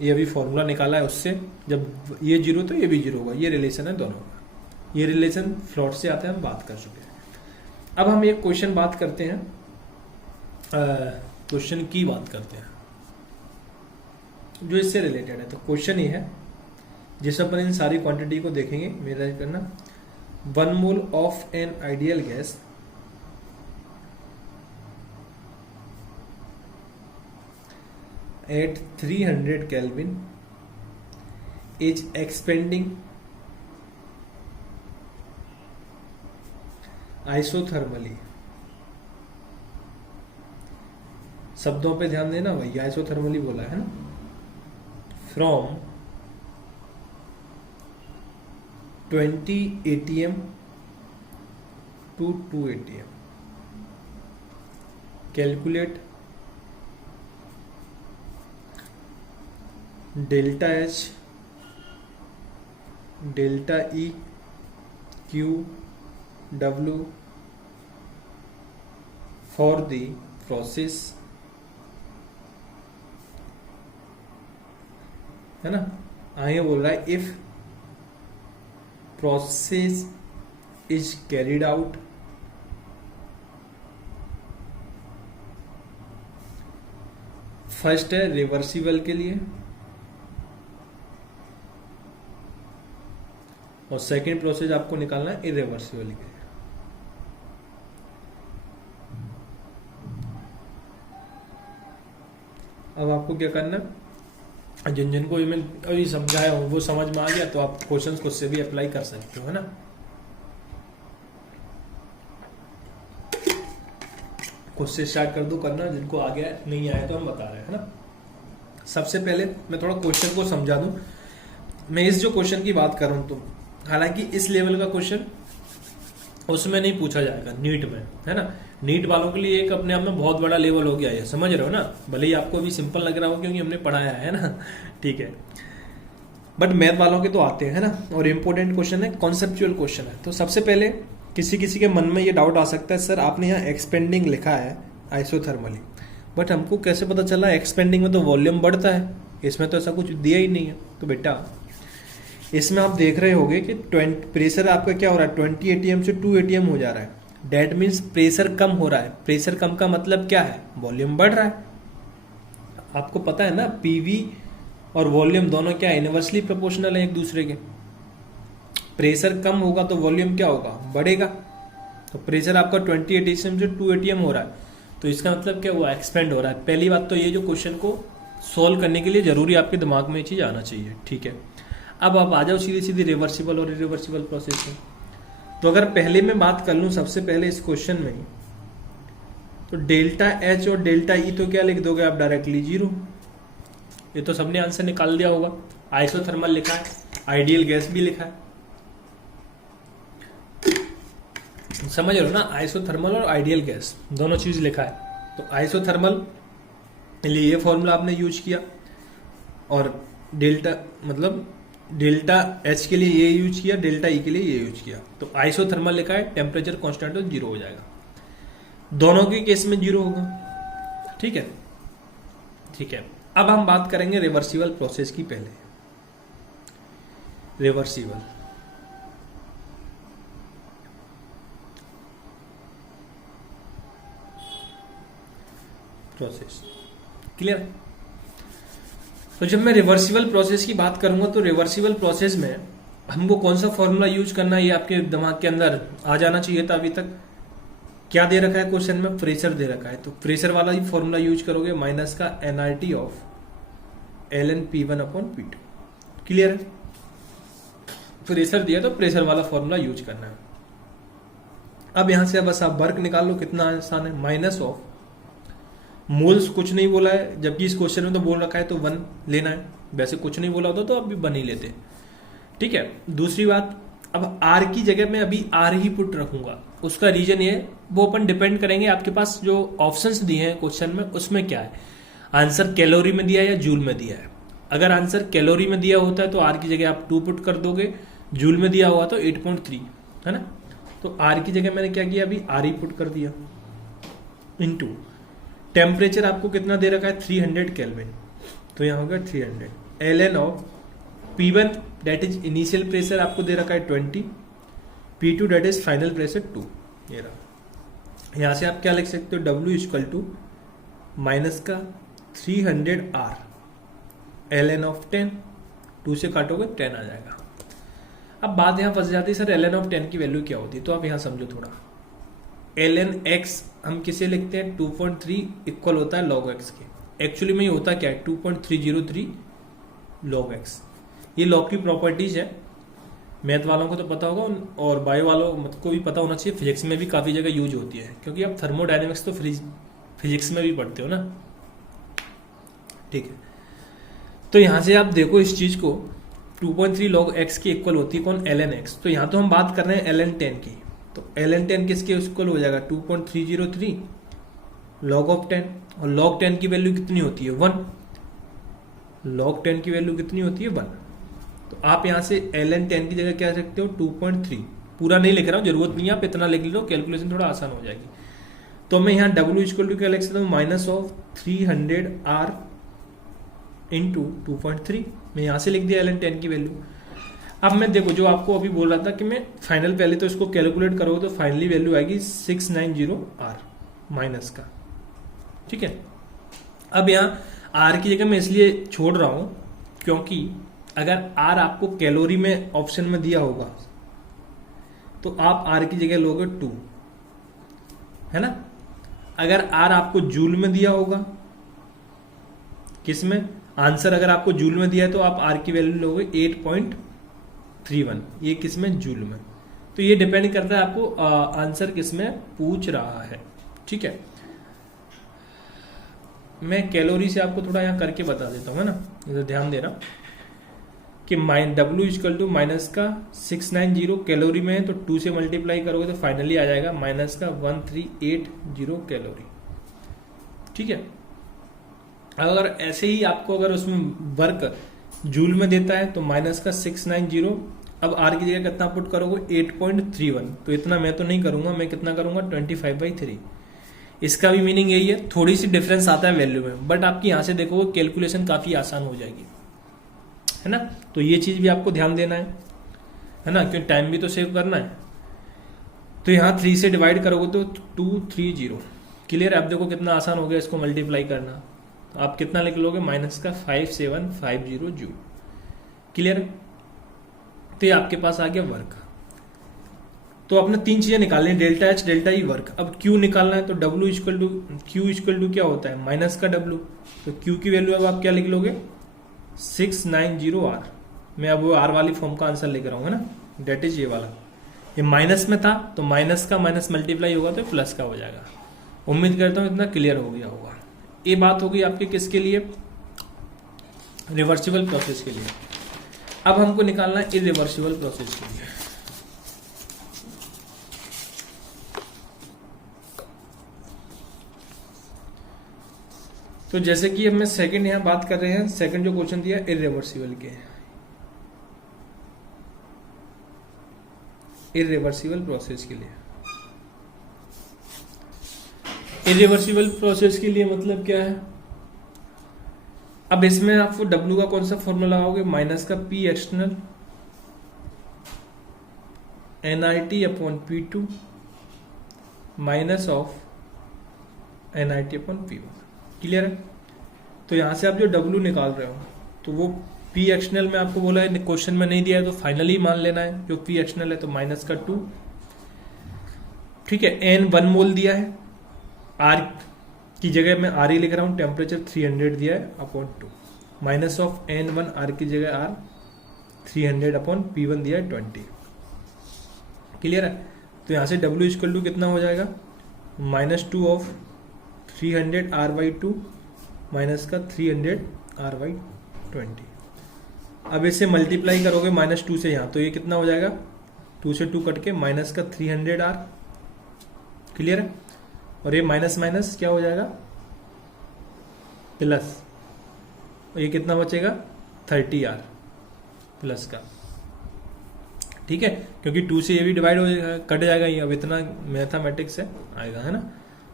ये अभी फॉर्मूला निकाला है, उससे जब ये 0 तो ये भी 0 होगा, ये रिलेशन है दोनों का। ये रिलेशन फ्लॉट से आता है, हम बात कर चुके हैं। अब हम एक क्वेश्चन बात करते हैं, क्वेश्चन की बात करते हैं जो इससे रिलेटेड है। तो क्वेश्चन ये है जिसमें अपन इन सारी क्वांटिटी को देखेंगे। मेरा करना 1 mole of an ideal gas at 300 Kelvin is expanding isothermally। शब्दों पे ध्यान देना भाई, आइसोथर्मली बोला है ना, from 20 ATM to 2 ATM। Calculate delta H, delta E, Q, W for the process, है ना। आगे बोल रहा है if process is carried out first है रिवर्सिबल के लिए और सेकेंड प्रोसेस आपको निकालना है इरिवर्सिबल के लिए। अब आपको क्या करना, जिन जिन को मैं अभी समझाया हूं वो समझ में आ गया तो आप क्वेश्चंस खुद से भी अप्लाई कर सकते हो, है ना। खुद से स्टार्ट कर दो करना, जिनको आ गया नहीं आया तो हम बता रहे हैं, है ना। सबसे पहले मैं थोड़ा क्वेश्चन को समझा दूं। मैं इस जो क्वेश्चन की बात कर रहा हूं, तो हालांकि इस लेवल का क्वेश्चन उसमें नहीं पूछा जाएगा नीट में, है ना। नीट वालों के लिए एक अपने आप में बहुत बड़ा लेवल हो गया है, समझ रहे हो ना। भले ही आपको अभी सिंपल लग रहा हो क्योंकि हमने पढ़ाया है ना, ठीक है, बट मैथ वालों के तो आते हैं, है ना। और इम्पोर्टेंट क्वेश्चन है, कॉन्सेप्चुअल क्वेश्चन है। तो सबसे पहले किसी किसी के मन में ये डाउट आ सकता है, सर आपने यहाँ एक्सपेंडिंग लिखा है आइसोथर्मली, बट हमको कैसे पता चला? एक्सपेंडिंग में तो वॉल्यूम बढ़ता है, इसमें तो ऐसा कुछ दिया ही नहीं है। तो बेटा इसमें आप देख रहे होगे कि प्रेशर आपका क्या हो रहा है, 20 एटीएम से 2 एटीएम हो जा रहा है। डेट मीन्स प्रेशर कम हो रहा है। प्रेशर कम का मतलब क्या है? वॉल्यूम बढ़ रहा है। आपको पता है ना, पीवी और वॉल्यूम दोनों क्या इनवर्सली प्रोपोर्शनल है एक दूसरे के। प्रेशर कम होगा तो वॉल्यूम क्या होगा? बढ़ेगा। तो प्रेशर आपका 20 एटीएम से 2 एटीएम हो रहा है, तो इसका मतलब क्या हुआ? एक्सपेंड हो रहा है। पहली बात तो ये जो क्वेश्चन को सोल्व करने के लिए जरूरी आपके दिमाग में ये चीज आना चाहिए, ठीक है। अब आप आ जाओ सीधी सीधी रिवर्सिबल और इरिवर्सिबल प्रोसेस में। तो अगर पहले मैं बात कर लूं सबसे पहले इस क्वेश्चन में, तो डेल्टा एच और डेल्टा ई तो क्या लिख दोगे आप? डायरेक्टली 0। ये तो सबने आंसर निकाल दिया होगा। आइसोथर्मल लिखा है, आइडियल गैस भी लिखा है, समझ रहे हो ना? आइसोथर्मल और आइडियल गैस दोनों चीज लिखा है। तो आइसोथर्मल के लिए ये फॉर्मूला आपने यूज किया, और डेल्टा मतलब डेल्टा एच के लिए ये यूज किया, डेल्टा ई के लिए ये यूज किया। तो आइसोथर्मल लिखा है, टेम्परेचर कांस्टेंट तो 0 हो जाएगा। दोनों के केस में 0 होगा, ठीक है। ठीक है, अब हम बात करेंगे रिवर्सिबल प्रोसेस की। पहले रिवर्सिबल प्रोसेस, क्लियर? तो जब मैं रिवर्सिबल प्रोसेस की बात करूंगा तो रिवर्सिबल प्रोसेस में हमको कौन सा फॉर्मूला यूज करना है ये आपके दिमाग के अंदर आ जाना चाहिए था। अभी तक क्या दे रखा है क्वेश्चन में? प्रेशर दे रखा है, तो प्रेशर वाला ही फॉर्मूला यूज करोगे, माइनस का NRT of ln P1 upon P2, clear है? प्रेशर दिया तो प्रेशर वाला फॉर्मूला यूज करना है। अब यहां से बस आप वर्क निकाल लो, कितना आसान है। माइनस ऑफ मोल्स कुछ नहीं बोला है, जबकि इस क्वेश्चन में तो बोल रखा है तो 1 लेना है। वैसे कुछ नहीं बोला होता तो अब भी 1 ही लेते, ठीक है। दूसरी बात, अब आर की जगह में अभी आर ही पुट रखूंगा। उसका रीजन ये, वो अपन डिपेंड करेंगे आपके पास जो ऑप्शंस दिए हैं क्वेश्चन में उसमें क्या है, आंसर कैलोरी में दिया है या जूल में दिया है। अगर आंसर कैलोरी में दिया होता है तो आर की जगह आप 2 पुट कर दोगे, जूल में दिया हुआ तो 8.3, है ना। तो आर की जगह मैंने क्या किया, अभी आर ही पुट कर दिया, इनटू टेम्परेचर आपको कितना दे रखा है, 300 केल्विन, तो यहां होगा 300 ln of P1 that is initial pressure आपको दे रखा है 20, P2 that is final pressure 2। ये रहा। यहां से आप क्या लिख सकते हो, W इक्वल टू माइनस का 300R ln ऑफ 10, 2 से काटोगे 10 आ जाएगा। अब बात यहां फंस जाती है, सर ln ऑफ 10 की वैल्यू क्या होती है? तो आप यहां समझो थोड़ा, ln x हम किसे लिखते हैं, 2.3 इक्वल होता है log x के। एक्चुअली में ये होता क्या है, 2.303 log x। ये log की प्रॉपर्टीज है, मैथ वालों को तो पता होगा और बायो वालों को भी पता होना चाहिए। फिजिक्स में भी काफी जगह यूज होती है, क्योंकि आप थर्मोडायनेमिक्स तो फिजिक्स में भी पढ़ते हो ना, ठीक है। तो यहां से आप देखो इस चीज को, 2.3 log x की इक्वल होती है कौन, ln x। तो यहां तो हम बात कर रहे हैं ln 10 की, तो ln 10 किसके इक्वल हो जाएगा, 2.303 log ऑफ 10, और log 10 की वैल्यू कितनी होती है, 1। log 10 की वैल्यू कितनी होती है, 1। तो आप यहां से ln 10 की जगह क्या रख सकते हो, 2.3। पूरा नहीं लिख रहा हूं, जरूरत नहीं है, आप इतना लिख लो, कैलकुलेशन थोड़ा आसान हो जाएगी। तो मैं यहाँ W इक्वल टू क्या लिख सकता हूँ, माइनस ऑफ 300R इंटू 2.3। मैं यहां से लिख दिया ln 10 की वैल्यू। अब मैं देखो जो आपको अभी बोल रहा था कि मैं फाइनल, पहले तो इसको कैलकुलेट करोगे तो फाइनली वैल्यू आएगी 690R माइनस का, ठीक है। अब यहाँ R की जगह मैं इसलिए छोड़ रहा हूं क्योंकि अगर R आपको कैलोरी में ऑप्शन में दिया होगा तो आप R की जगह लोगे 2, है ना। अगर R आपको जूल में दिया होगा, किसमें, आंसर अगर आपको जूल में दिया है तो आप R की वैल्यू लोगे 8.31, ये किसमें, जूल में। तो ये डिपेंड करता है आपको आंसर किसमें पूछ रहा है, ठीक है। मैं कैलोरी से आपको थोड़ा यहाँ करके बता देता हूँ, है ना, इधर ध्यान दे रहा हूँ कि W इक्वल टू माइनस का 690 कैलोरी में है, तो 2 से मल्टीप्लाई करोगे तो फाइनली आ जाएगा माइनस का 1380 कैलोरी, ठीक है। अगर ऐसे ही आपको अगर उसमें वर्क जूल में देता है तो माइनस का 690, अब R की जगह कितना पुट करोगे, 8.31। तो इतना मैं तो नहीं करूंगा, मैं कितना करूंगा, 25/3। इसका भी मीनिंग यही है, थोड़ी सी डिफरेंस आता है वैल्यू में, बट आपकी यहाँ से देखो कैलकुलेशन काफ़ी आसान हो जाएगी, है ना। तो ये चीज़ भी आपको ध्यान देना है ना, क्योंकि टाइम भी तो सेव करना है। तो यहाँ 3 से डिवाइड करोगे तो 230, क्लियर है। अब देखो कितना आसान हो गया इसको मल्टीप्लाई करना। आप कितना लिख लोगे, माइनस का 5750 जूल, क्लियर है। तो ये आपके पास आ गया वर्क। तो आपने 3 चीजें निकालनी है, delta H, delta E, work. अब क्यू निकालना है तो डब्ल्यू इक्वल टू क्या होता है, माइनस का डब्ल्यू। तो क्यू की वैल्यू अब आप क्या लिख लोगे, 690 आर। मैं अब वो आर वाली फॉर्म का आंसर लेकर आऊंगा ना, डेट इज ये वाला। ये माइनस में था तो माइनस का माइनस मल्टीप्लाई होगा तो प्लस का हो जाएगा। उम्मीद करता हूं इतना क्लियर हो गया होगा। ये बात होगी आपके किसके लिए, रिवर्सिबल प्रोसेस के लिए। अब हमको निकालना है इरिवर्सिबल प्रोसेस के लिए। तो जैसे कि अब मैं सेकंड यहां बात कर रहे हैं, सेकंड जो क्वेश्चन दिया इरिवर्सिबल के, इरिवर्सिबल प्रोसेस के लिए। इरिवर्सिबल प्रोसेस के लिए मतलब क्या है, अब इसमें आपको W का कौन सा फॉर्मूला लगाओगे, माइनस का P external NIT upon P2 minus of NIT upon P1, clear है। तो यहां से आप जो W निकाल रहे हो तो वो P एक्सटर्नल में आपको बोला है, क्वेश्चन में नहीं दिया है तो फाइनली मान लेना है। जो P एक्सटर्नल है तो माइनस का 2, ठीक है। N 1 मोल दिया है, R की जगह मैं R ही लिख रहा हूं, टेम्परेचर 300 दिया है upon 2, minus of N1, R की जगह R 300 अपॉन P1 दिया है 20, क्लियर है। तो यहां से W इक्वल टू कितना हो जाएगा, माइनस 2 ऑफ 300 R/2 माइनस का 300 R/20। अब इसे मल्टीप्लाई करोगे माइनस 2 से यहाँ, तो ये कितना हो जाएगा, 2 से 2 कट के माइनस का 300 R, क्लियर है। और ये माइनस माइनस क्या हो जाएगा, प्लस, और ये कितना बचेगा 30 R प्लस का, ठीक है। क्योंकि 2 से ये भी डिवाइड हो जाएगा, कट जाएगा ये, अब इतना मैथमेटिक्स से आएगा, है ना।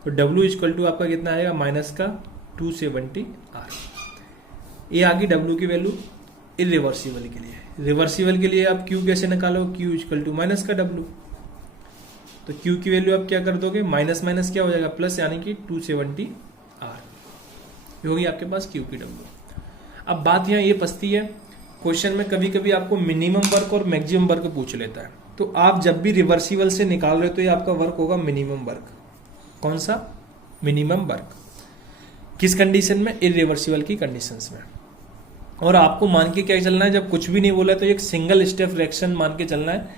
तो W इक्वल टू आपका कितना आएगा, माइनस का 270 R। ये आ गई W की वैल्यू इरिवर्सिबल के लिए। रिवर्सिबल के लिए आप Q कैसे निकालो, Q इक्वल टू माइनस का W। तो Q की वैल्यू आप क्या कर दोगे, माइनस माइनस क्या हो जाएगा, प्लस, यानी कि 270 R। ये होगी आपके पास Q की W। अब बात यहाँ ये फंसती है, क्वेश्चन में कभी कभी आपको मिनिमम वर्क और मैक्सिमम वर्क पूछ लेता है। तो आप जब भी रिवर्सिबल से निकाल रहे हो तो ये आपका वर्क होगा मिनिमम वर्क। कौन सा, मिनिमम वर्क। किस कंडीशन में, इरिवर्सिबल की कंडीशंस में। और आपको मान के क्या चलना है, जब कुछ भी नहीं बोला तो एक सिंगल स्टेप रिएक्शन मान के चलना है।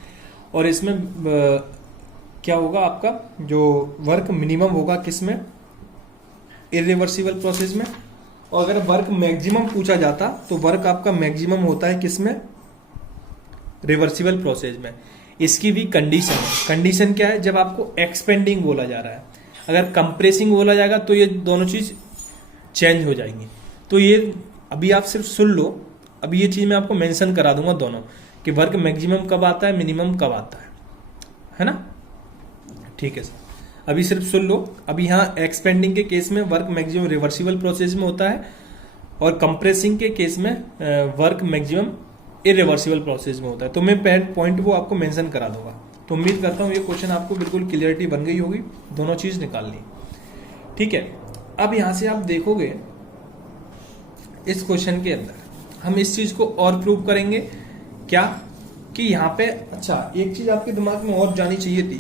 और इसमें क्या होगा, आपका जो वर्क मिनिमम होगा किसमें, इरिवर्सिबल प्रोसेस में। और अगर वर्क मैक्सिमम पूछा जाता तो वर्क आपका मैक्सिमम होता है किसमें, रिवर्सिबल प्रोसेस में। इसकी भी कंडीशन क्या है, जब आपको एक्सपेंडिंग बोला जा रहा है। अगर कंप्रेसिंग बोला जाएगा तो ये दोनों चीज चेंज हो जाएंगी। तो ये अभी आप सिर्फ सुन लो, अभी ये चीज मैं आपको मेंशन करा दूंगा दोनों, कि वर्क मैक्सिमम कब आता है, मिनिमम कब आता है ना। ठीक है सर, अभी सिर्फ सुन लो। अभी यहाँ एक्सपेंडिंग के केस में वर्क मैक्सिमम रिवर्सिबल प्रोसेस में होता है, और कंप्रेसिंग के केस में वर्क मैक्सिमम इरिवर्सिबल प्रोसेस में होता है। तो मैं पॉइंट वो आपको मेंशन करा दूंगा। तो उम्मीद करता हूँ ये क्वेश्चन आपको बिल्कुल क्लियरिटी बन गई होगी, दोनों चीज निकालनी, ठीक है। अब यहां से आप देखोगे इस क्वेश्चन के अंदर हम इस चीज को और प्रूव करेंगे क्या, कि यहाँ पे अच्छा एक चीज आपके दिमाग में और जानी चाहिए थी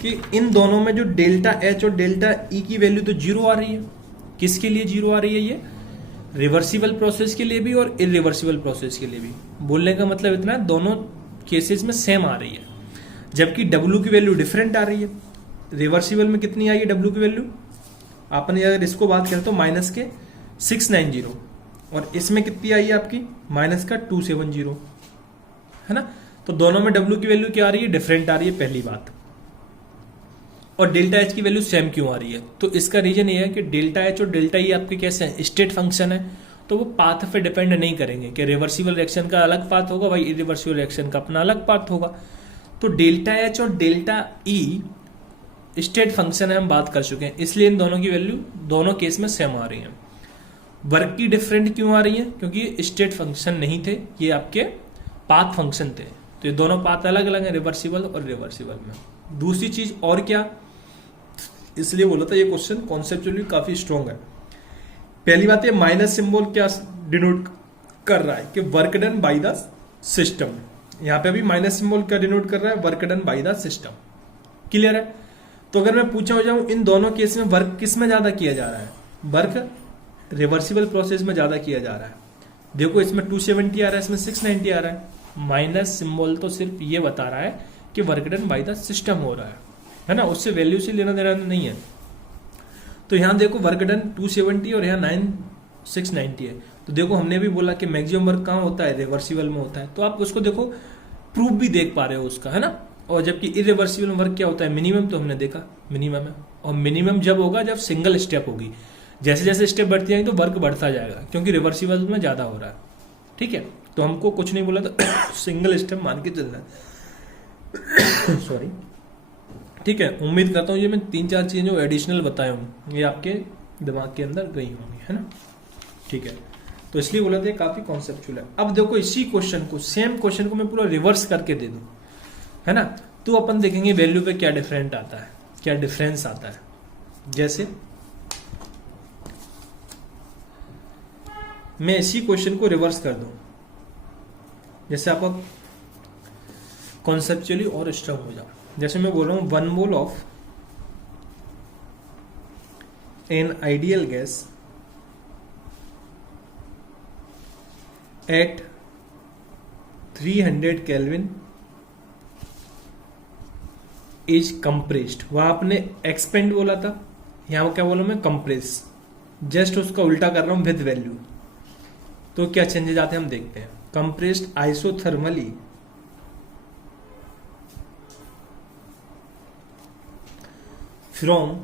कि इन दोनों में जो डेल्टा एच और डेल्टा ई की वैल्यू तो जीरो आ रही है। किसके लिए जीरो आ रही है, ये रिवर्सिबल प्रोसेस के लिए भी और इरिवर्सिबल प्रोसेस के लिए भी। बोलने का मतलब इतना है, दोनों केसेस में सेम आ रही है, जबकि W की वैल्यू डिफरेंट आ रही है। रिवर्सिबल में कितनी आई है W की वैल्यू, आपने अगर इसको बात करें तो माइनस के 690, और इसमें कितनी आई है आपकी, माइनस का 270, है ना। तो दोनों में W की वैल्यू क्या आ रही है, डिफरेंट आ रही है, पहली बात। और डेल्टा एच की वैल्यू सेम क्यों आ रही है, तो इसका रीजन ये है कि डेल्टा एच और डेल्टा ई आपके कैसे हैं, स्टेट फंक्शन है, तो वो पाथ पे डिपेंड नहीं करेंगे कि रिवर्सिबल रिएक्शन का अलग पाथ होगा भाई, इरिवर्सिबल रिएक्शन का अपना अलग पाथ होगा। तो डेल्टा एच और डेल्टा ई स्टेट फंक्शन है, हम बात कर चुके हैं, इसलिए इन दोनों की वैल्यू दोनों केस में सेम आ रही है। वर्क की डिफरेंट क्यों आ रही है? क्योंकि स्टेट फंक्शन नहीं थे, ये आपके पाथ फंक्शन थे, तो ये दोनों पाथ अलग अलग हैं, रिवर्सिबल और रिवर्सिबल में। दूसरी चीज और क्या, इसलिए बोला था ये क्वेश्चन कॉन्सेप्चुअली काफी स्ट्रॉन्ग है। पहली बात ये माइनस सिंबल क्या डिनोट कर रहा है कि work done by the system. यहां पे भी माइनस सिंबल क्या डिनोट कर रहा है? Work done by the system. Clear है? तो अगर मैं पूछा हो जाऊं इन दोनों केस में वर्क किस में ज्यादा किया जा रहा है? वर्क रिवर्सिबल प्रोसेस में ज्यादा किया जा रहा है। देखो इसमें 270 आ रहा है, इसमें 690 आ रहा है। माइनस सिंबल तो सिर्फ ये बता रहा है कि work done by the system हो रहा है ना, उससे वैल्यू से लेना देना नहीं है। तो यहां देखो वर्क डन 270 और यहाँ 690 है, तो देखो हमने भी बोला कि मैक्सिमम वर्क कहाँ होता है? रिवर्सिबल में होता है। तो आप उसको देखो प्रूफ भी देख पा रहे हो उसका, है ना। और जबकि इरिवर्सिबल वर्क क्या होता है? मिनिमम, तो हमने देखा मिनिमम है। और मिनिमम जब होगा जब सिंगल स्टेप होगी, जैसे जैसे स्टेप बढ़ती जाएंगी तो वर्क बढ़ता जाएगा, क्योंकि रिवर्सिबल में ज्यादा हो रहा है। ठीक है, तो हमको कुछ नहीं बोला तो सिंगल स्टेप मान के चलना है। सॉरी। ठीक है, उम्मीद करता हूँ ये मैं 3-4 चीजें जो एडिशनल बताया हूँ ये आपके दिमाग के अंदर गई होंगी, है ना। ठीक है, तो इसलिए बोला था काफी कॉन्सेप्चुअल है। अब देखो इसी क्वेश्चन को, सेम क्वेश्चन को मैं पूरा रिवर्स करके दे दूं, है ना, तो अपन देखेंगे वैल्यू पे क्या डिफरेंट आता है, क्या डिफरेंस आता है। जैसे मैं इसी क्वेश्चन को रिवर्स कर दूं, जैसे आप कॉन्सेप्चुअली और स्ट्रॉन्ग हो जाओ। जैसे मैं बोल रहा हूं 1 mole of an ideal gas at 300 kelvin is compressed. वहां आपने एक्सपेंड बोला था, यहां क्या बोला मैं? कंप्रेस। जस्ट उसका उल्टा कर रहा हूं विद वैल्यू, तो क्या चेंजेस आते हैं हम देखते हैं। Compressed isothermally from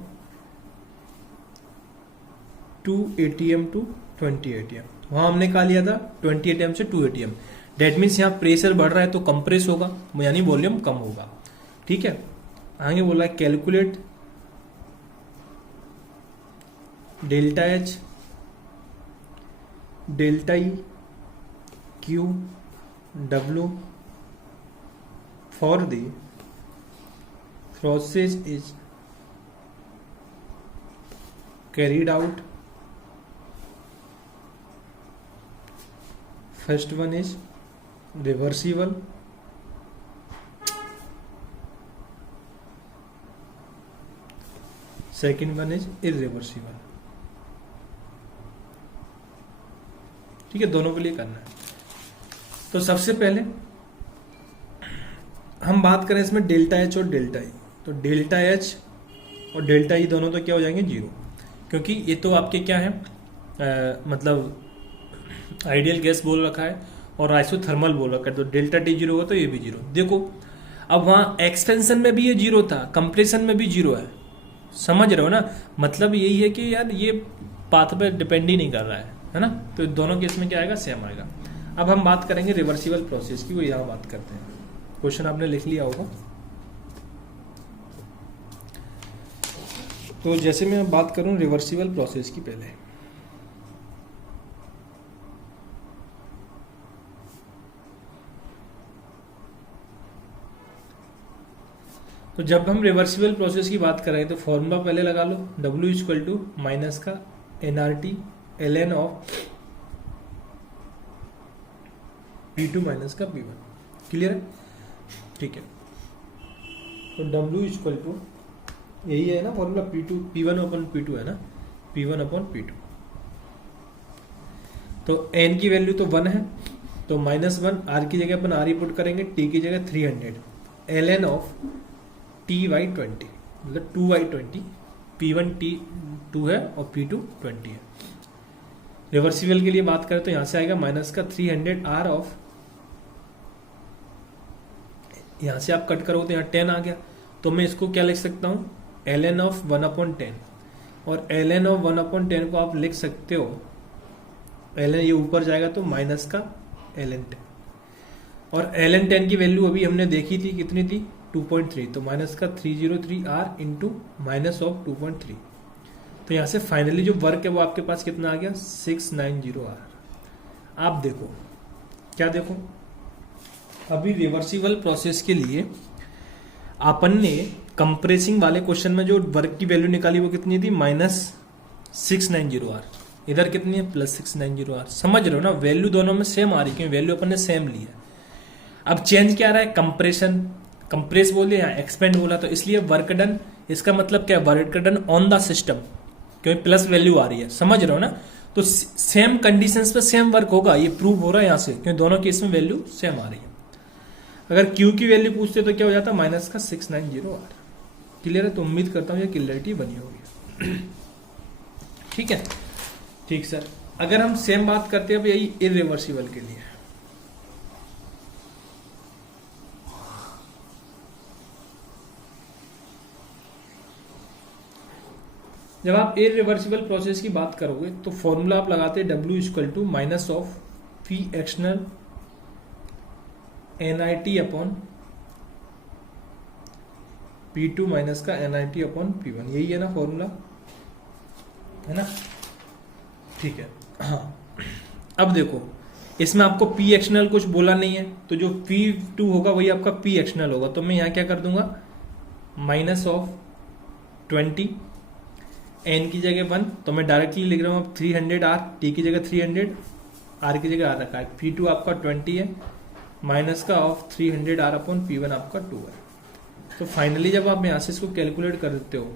2 atm to 20 atm। वहां हमने कहा लिया था 20 atm से 2 atm। डेट मीन्स यहां प्रेशर बढ़ रहा है तो कंप्रेस होगा, यानी वॉल्यूम कम होगा। ठीक है, आगे बोला calculate delta H delta E Q W for the process is carried out. First one is reversible, second one is irreversible। ठीक है, दोनों के लिए करना है। तो सबसे पहले हम बात करें इसमें डेल्टा एच और डेल्टा ई, तो डेल्टा एच और डेल्टा ई दोनों तो क्या हो जाएंगे? 0, क्योंकि ये तो आपके क्या है मतलब आइडियल गैस बोल रखा है और आइसोथर्मल बोल रखा है, तो डेल्टा टी 0 होगा तो ये भी 0। देखो अब वहां एक्सपेंशन में भी ये 0 था, कंप्रेशन में भी 0 है, समझ रहे हो ना। मतलब यही है कि यार ये पाथ पे डिपेंड ही नहीं कर रहा है ना। तो दोनों केस में क्या आएगा? सेम आएगा। अब हम बात करेंगे रिवर्सिबल प्रोसेस की, वो यहाँ बात करते हैं। क्वेश्चन आपने लिख लिया होगा। तो जैसे मैं बात करूं रिवर्सिबल प्रोसेस की, पहले तो जब हम रिवर्सिबल प्रोसेस की बात करें तो फॉर्मूला पहले लगा लो, W इक्वल टू माइनस का NRT ln of P2 minus का P1। क्लियर है? ठीक है, तो W इक्वल टू यही है ना फॉर्मूला, P1 अपॉन P2 है ना, P1 अपॉन P2। तो n की वैल्यू तो 1 है, तो -1, r की जगह अपन r ही पुट करेंगे, t की जगह 300 ln ऑफ t/20, मतलब 2/20। P1 2 है और P2 20 है। रिवर्सिबल के लिए बात करें तो यहां से आएगा माइनस का 300 r ऑफ, यहां से आप कट करोगे तो यहाँ 10 आ गया, तो मैं इसको क्या लिख सकता हूं? ln of 1/10। और ln ऑफ 1/10 को आप लिख सकते हो, ln ये ऊपर जाएगा तो माइनस का ln 10। और ln 10 की वैल्यू अभी हमने देखी थी, कितनी थी? 2.3, तो माइनस का 303 आर इंटू माइनस ऑफ 2.3। तो यहाँ से फाइनली जो वर्क है वो आपके पास कितना आ गया 690 आर। आप देखो क्या देखो, अभी रिवर्सिबल प्रोसेस के लिए अपन ने कंप्रेसिंग वाले क्वेश्चन में जो वर्क की वैल्यू निकाली वो कितनी थी -690 आर, इधर कितनी है +690 आर। समझ रहे हो ना, वैल्यू दोनों में सेम आ रही है क्योंकि वैल्यू अपन ने सेम ली है। अब चेंज क्या आ रहा है, कंप्रेशन, कंप्रेस बोले या एक्सपेंड बोला, तो इसलिए वर्क डन, इसका मतलब क्या है work done on the system, क्योंकि प्लस वैल्यू आ रही है। समझ रहे हो ना, तो सेम कंडीशंस पे सेम वर्क होगा, ये प्रूव हो रहा है यहाँ से, क्योंकि दोनों केस में वैल्यू सेम आ रही है। अगर Q की वैल्यू पूछते तो क्या हो जाता माइनस का 690 आर। क्लियर है, तो उम्मीद करता हूँ ये क्लियरिटी बनी होगी। ठीक है, ठीक सर। अगर हम सेम बात करते हैं अब यही इरिवर्सिबल के लिए, जब आप इरिवर्सिबल प्रोसेस की बात करोगे तो फॉर्मूला आप लगाते हैं W equal to minus of P external NIT upon P2 minus का NIT अपॉन P1, यही है ना फॉर्मूला, है ना। ठीक है, हाँ। अब देखो इसमें आपको P एक्सटर्नल कुछ बोला नहीं है, तो जो P2 होगा वही आपका P एक्सटर्नल होगा, तो मैं यहाँ क्या कर दूंगा माइनस ऑफ 20, N की जगह 1, तो मैं डायरेक्टली लिख रहा हूँ अब 300 R, T की जगह 300, R की जगह R रखा है। P2 आपका 20 है, माइनस का ऑफ 300 R अपॉन P1 आपका 2 है। तो फाइनली जब आप यहाँ से इसको कैलकुलेट कर देते हो,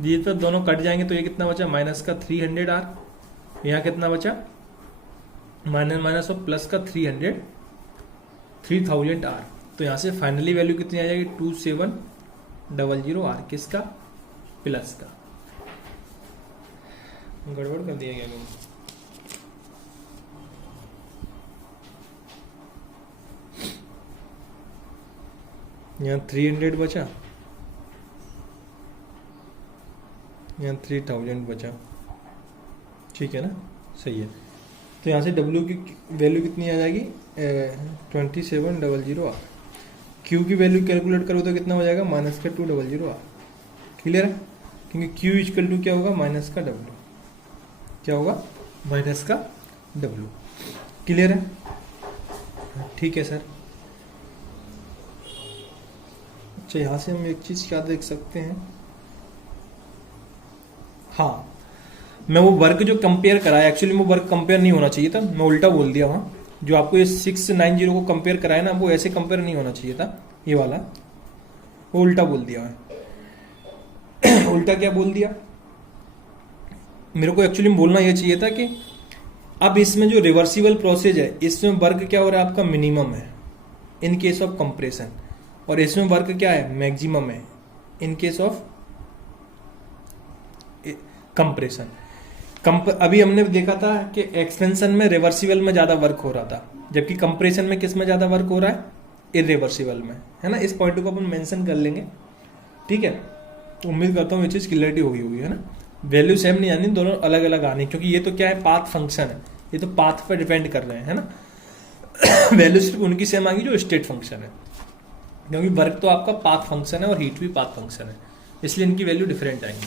ये तो दोनों कट जाएंगे, तो ये कितना बचा माइनस का 300 R, यहाँ कितना बचा माइनस ऑफ प्लस का 3000 R। तो यहाँ से फाइनली वैल्यू कितनी आ जाएगी 2700 R, किसका प्लस का। गड़बड़ कर दिया गया मैंने। यहाँ 300 बचा, यहाँ 3000 बचा, ठीक है ना, सही है। तो यहाँ से W की वैल्यू कितनी आ जाएगी 2700 R। Q की वैल्यू कैलकुलेट करो तो कितना हो जाएगा माइनस का 200 R। क्लियर है, क्योंकि Q इक्वल टू क्या होगा माइनस का W, क्या होगा माइनस का W। क्लियर है, ठीक है सर। अच्छा, यहाँ से हम एक चीज क्या देख सकते हैं, हाँ, मैं वो वर्क जो कंपेयर कराया, एक्चुअली वो वर्क कंपेयर नहीं होना चाहिए था, मैं उल्टा बोल दिया वहाँ। जो आपको ये 690 को कंपेयर कराया ना, वो ऐसे कंपेयर नहीं होना चाहिए था, ये वाला वो उल्टा बोल दिया मैं। उल्टा क्या बोल दिया, मेरे को एक्चुअली बोलना ये चाहिए था कि अब इसमें जो रिवर्सिबल प्रोसेस है इसमें वर्क क्या हो रहा है आपका मिनिमम है इन केस ऑफ कंप्रेशन, और इसमें वर्क क्या है मैक्सिमम है इन केस ऑफ कंप्रेशन। अभी हमने देखा था कि एक्सपेंशन में रिवर्सिबल में ज्यादा वर्क हो रहा था, जबकि कंप्रेशन में किस में ज्यादा वर्क हो रहा है इरिवर्सिबल में, है ना। इस पॉइंट को अपन मेंशन कर लेंगे, ठीक है। तो उम्मीद करता हूँ ये चीज क्लियरिटी होगी, है ना। वैल्यू सेम नहीं आनी, दोनों अलग अलग आनी, क्योंकि ये तो क्या है पाथ फंक्शन है, ये तो पाथ पर डिपेंड कर रहे हैं, है ना। वैल्यू सिर्फ उनकी सेम आएगी जो स्टेट फंक्शन है, क्योंकि वर्क तो आपका पाथ फंक्शन है और हीट भी पाथ फंक्शन है, इसलिए इनकी वैल्यू डिफरेंट आएंगी।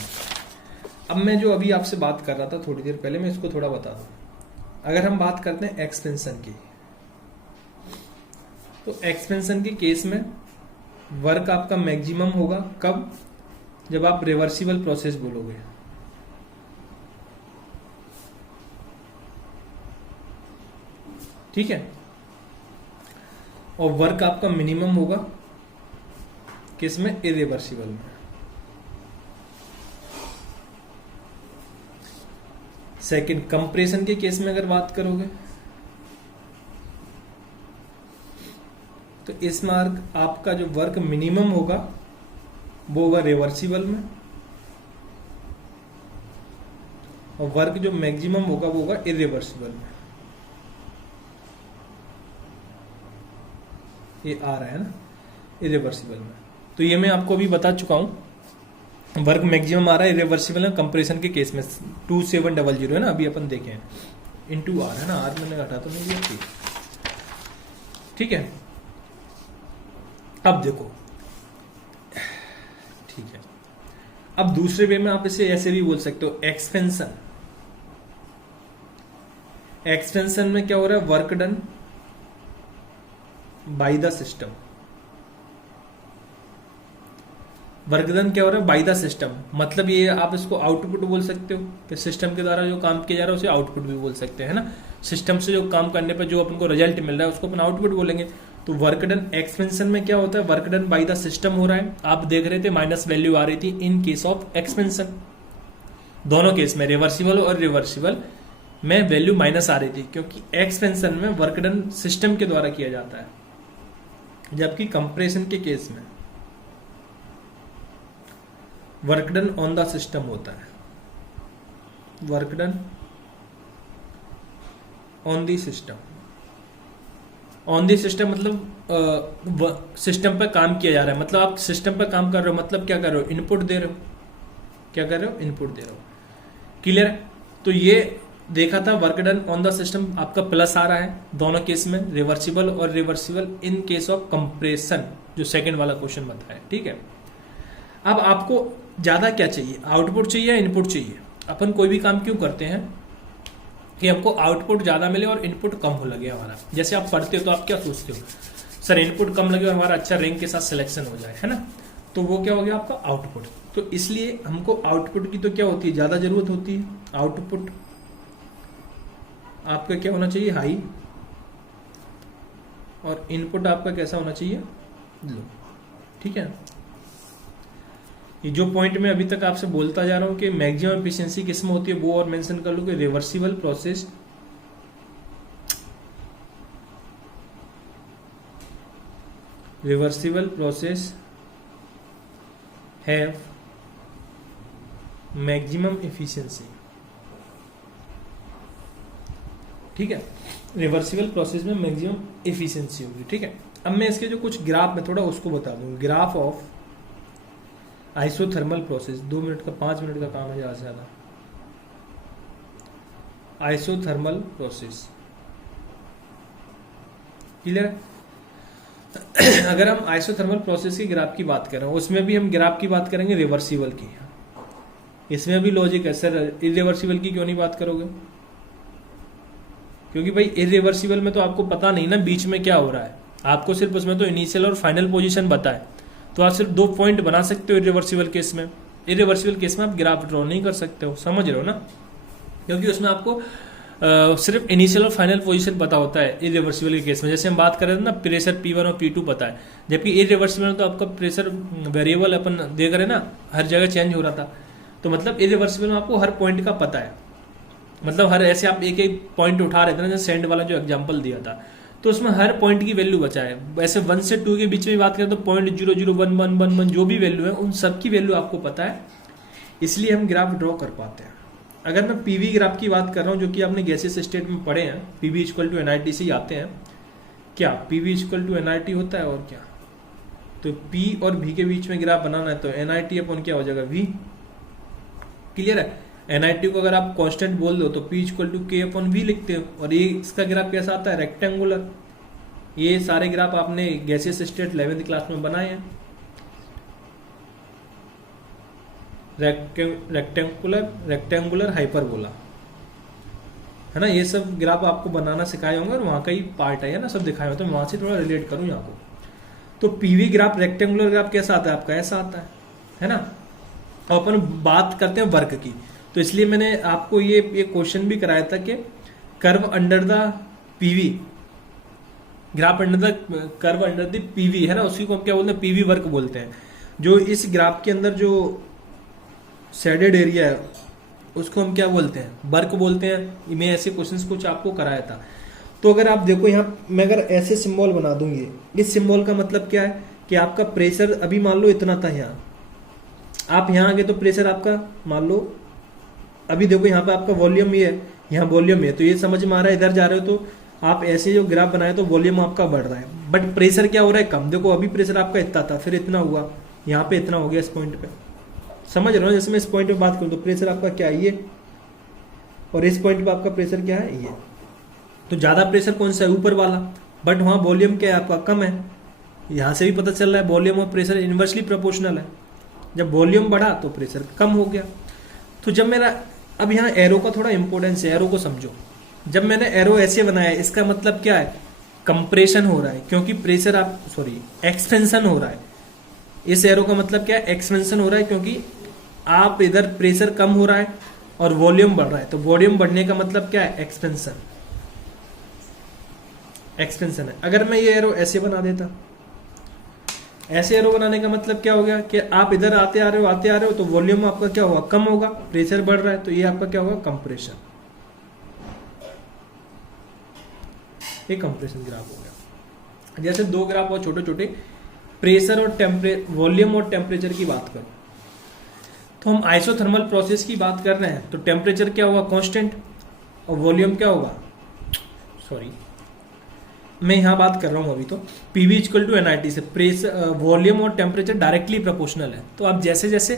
अब मैं जो अभी आपसे बात कर रहा था थोड़ी देर पहले, मैं इसको थोड़ा बता दूं। अगर हम बात करते हैं एक्सपेंशन की, तो एक्सपेंशन के केस में वर्क आपका मैक्सिमम होगा कब, जब आप रिवर्सिबल प्रोसेस बोलोगे, ठीक है। और वर्क आपका मिनिमम होगा किस में इरिवर्सिबल में। सेकंड, कंप्रेशन के केस में अगर बात करोगे तो इस मार्क आपका जो वर्क मिनिमम होगा वो होगा रिवर्सिबल में, और वर्क जो मैक्सिमम होगा वो होगा इरिवर्सिबल में। ये आ रहा है ना इरिवर्सिबल में, तो ये मैं आपको अभी बता चुका हूं। वर्क मैक्सिमम आ रहा है इरिवर्सिबल में कंप्रेशन के केस में 2700 है ना, अभी अपन देखे हैं इनटू आर, है ना, आर मैंने घटा तो नहीं दिया, ठीक है। अब देखो अब दूसरे वे में आप इसे ऐसे भी बोल सकते हो, एक्सपेंशन। एक्सपेंशन में क्या हो रहा है, work done by the system. Work done क्या हो रहा है, बाय द सिस्टम, मतलब ये आप इसको आउटपुट बोल सकते हो कि सिस्टम के द्वारा जो काम किया जा रहा है उसे आउटपुट भी बोल सकते हैं, है ना। सिस्टम से जो काम करने पर जो अपन को रिजल्ट मिल रहा है उसको अपन आउटपुट बोलेंगे। तो वर्क डन एक्सपेंशन में क्या होता है, work done by the system हो रहा है। आप देख रहे थे माइनस वैल्यू आ रही थी इन केस ऑफ एक्सपेंशन, दोनों केस में रिवर्सिबल और रिवर्सिबल में वैल्यू माइनस आ रही थी, क्योंकि एक्सपेंशन में वर्क डन सिस्टम के द्वारा किया जाता है, जबकि कंप्रेशन के केस में work done on the system होता है। Work done on the system, on the system मतलब सिस्टम पर काम किया जा रहा है, मतलब आप सिस्टम पर काम कर रहे हो, मतलब क्या कर रहे हो, इनपुट दे रहे हो। क्या कर रहे हो, इनपुट दे रहे हो। क्लियर है। तो ये देखा था work done on the system आपका प्लस आ रहा है दोनों केस में, रिवर्सिबल और reversible in case of compression, जो सेकंड वाला क्वेश्चन बताया। ठीक है। अब आपको ज्यादा क्या चाहिए, आउटपुट चाहिए या इनपुट चाहिए। अपन कोई भी काम क्यों करते हैं कि हमको आउटपुट ज्यादा मिले और इनपुट कम हो लगे हमारा। जैसे आप पढ़ते हो तो आप क्या सोचते हो, सर इनपुट कम लगे और हमारा अच्छा रैंक के साथ सिलेक्शन हो जाए, है ना। तो वो क्या हो गया आपका आउटपुट। तो इसलिए हमको आउटपुट की तो क्या होती है, ज्यादा जरूरत होती है। आउटपुट आपका क्या होना चाहिए, हाई, और इनपुट आपका कैसा होना चाहिए, लो। ठीक है। ये जो पॉइंट मैं अभी तक आपसे बोलता जा रहा हूं कि मैक्सिमम एफिशिएंसी किस में होती है, वो और मेंशन कर लो कि reversible process have maximum efficiency. ठीक है। रिवर्सिबल प्रोसेस में मैक्सिमम एफिशिएंसी होगी। ठीक है। अब मैं इसके जो कुछ ग्राफ में थोड़ा उसको बता दूं। Graph of isothermal process, 2 minute का 5 मिनट का काम है ज्यादा से ज्यादा। आइसोथर्मल प्रोसेस क्लियर है। अगर हम आइसोथर्मल प्रोसेस के ग्राफ की बात कर रहे हैं, उसमें भी हम ग्राफ की बात करेंगे रिवर्सिबल की। इसमें भी लॉजिक है, सर इरिवर्सिबल की क्यों नहीं बात करोगे, क्योंकि भाई इरिवर्सिबल में तो आपको पता नहीं ना बीच में क्या हो रहा है, आपको सिर्फ उसमें तो इनिशियल और फाइनल पोजीशन बताए, तो आप सिर्फ 2 पॉइंट बना सकते हो इरिवर्सिबल केस में। इरिवर्सिबल केस में आप ग्राफ ड्रॉ नहीं कर सकते हो, समझ रहे हो ना, क्योंकि उसमें आपको सिर्फ इनिशियल और फाइनल पोजीशन पता होता है इरिवर्सिबल के केस में। जैसे हम बात कर रहे थे ना, प्रेशर P1 और P2 पता है, जबकि इरिवर्सिबल में तो आपका प्रेशर वेरिएबल अपन देख रहे ना, हर जगह चेंज हो रहा था। तो मतलब इरिवर्सिबल में आपको हर पॉइंट का पता है, मतलब हर ऐसे आप एक एक पॉइंट उठा रहे थे ना, जैसे सेंड वाला जो एग्जांपल दिया था, तो उसमें हर पॉइंट की वैल्यू बचा है। वैसे 1 से 2 के बीच में बात करें तो 0.001111 जो भी वैल्यू है उन सब की वैल्यू आपको पता है, इसलिए हम ग्राफ ड्रॉ कर पाते हैं। अगर मैं पीवी ग्राफ की बात कर रहा हूं, जो कि आपने गैसियस स्टेट में पढ़े हैं, पीवी इक्वल टू एनआईटी से आते हैं। क्या पीवी इक्वल टू एनआईटी होता है, और क्या, तो पी और वी के बीच में ग्राफ बनाना है तो एनआईटी अपॉन क्या हो जाएगा, वी। क्लियर है। एनआईटी को अगर आप कांस्टेंट बोल दो तो पी इक्वल टू के अपॉन वी लिखते हो, और ये इसका ग्राफ कैसा आता है, रेक्टेंगुलर। ये सारे ग्राफ आपने गैसियस स्टेट 11th क्लास में बनाए हैं, रेक्टेंगुलर हाइपरबोला, है ना। ये सब ग्राफ आपको बनाना सिखाए होंगे और वहां का ही पार्ट है ना, सब दिखाए होते हैं, वहां से थोड़ा रिलेट करूं यहाँ को। तो पीवी ग्राफ, रेक्टेंगुलर ग्राफ कैसा आता है आपका, ऐसा आता है ना। और अपन बात करते हैं वर्क की, तो इसलिए मैंने आपको ये क्वेश्चन भी कराया था कि curve under the PV, graph under the curve under the PV, है ना, उसी को हम क्या बोलते हैं, पीवी वर्क बोलते हैं। जो इस ग्राफ के अंदर जो शेडेड एरिया है उसको हम क्या बोलते हैं, वर्क बोलते हैं। मैं ऐसे क्वेश्चंस कुछ आपको कराया था। तो अगर आप देखो यहाँ मैं अगर ऐसे सिंबल बना दूंगी, इस सिंबल का मतलब क्या है कि आपका प्रेशर अभी मान लो इतना था, यहाँ आप यहाँ आ गए तो प्रेशर आपका मान लो, अभी देखो यहाँ पे आपका वॉल्यूम ये है, यहाँ वॉल्यूम है, तो ये समझ में आ रहा है। इधर जा रहे हो तो आप ऐसे जो ग्राफ बनाए तो वॉल्यूम आपका बढ़ रहा है, बट प्रेशर क्या हो रहा है, कम। देखो अभी प्रेशर आपका इतना था, फिर इतना हुआ, यहाँ पे इतना हो गया इस पॉइंट पे, समझ रहे हो। जैसे मैं इस पॉइंट पे बात करूँ तो प्रेशर आपका क्या है, ये, और इस पॉइंट पे आपका प्रेशर क्या है, ये। तो ज्यादा प्रेशर कौन सा है, ऊपर वाला, बट वहां वॉल्यूम क्या है आपका, कम है। यहां से भी पता चल रहा है वॉल्यूम और प्रेशर इनवर्सली प्रोपोर्शनल है। जब वॉल्यूम बढ़ा तो प्रेशर कम हो गया। तो जब मेरा, अब यहाँ एरो का थोड़ा इंपॉर्टेंस है, एरो को समझो। जब मैंने एरो ऐसे बनाया, इसका मतलब क्या है, कंप्रेशन हो रहा है, क्योंकि प्रेशर एक्सपेंशन हो रहा है। इस एरो का मतलब क्या है, एक्सपेंशन हो रहा है, क्योंकि आप इधर प्रेशर कम हो रहा है और वॉल्यूम बढ़ रहा है। तो वॉल्यूम बढ़ने का मतलब क्या है, एक्सपेंशन है। अगर मैं ये एरो ऐसे बना देता, ऐसे एरो बनाने का मतलब क्या हो गया कि आप इधर आते आ रहे हो तो वॉल्यूम आपका क्या होगा, कम होगा, प्रेशर बढ़ रहा है, तो ये आपका क्या होगा, कंप्रेशन। ये कंप्रेशन ग्राफ हो गया। जैसे दो ग्राफ और छोटे छोटे, प्रेशर और वॉल्यूम और टेम्परेचर की बात करो, तो हम आइसोथर्मल प्रोसेस की बात कर रहे हैं, तो टेम्परेचर क्या होगा, कांस्टेंट, और वॉल्यूम क्या होगा, मैं यहां बात कर रहा हूं अभी तो पीवी इक्वल टू एनआईटी से प्रेशर, वॉल्यूम और टेम्परेचर डायरेक्टली प्रोपोर्शनल है। तो आप जैसे जैसे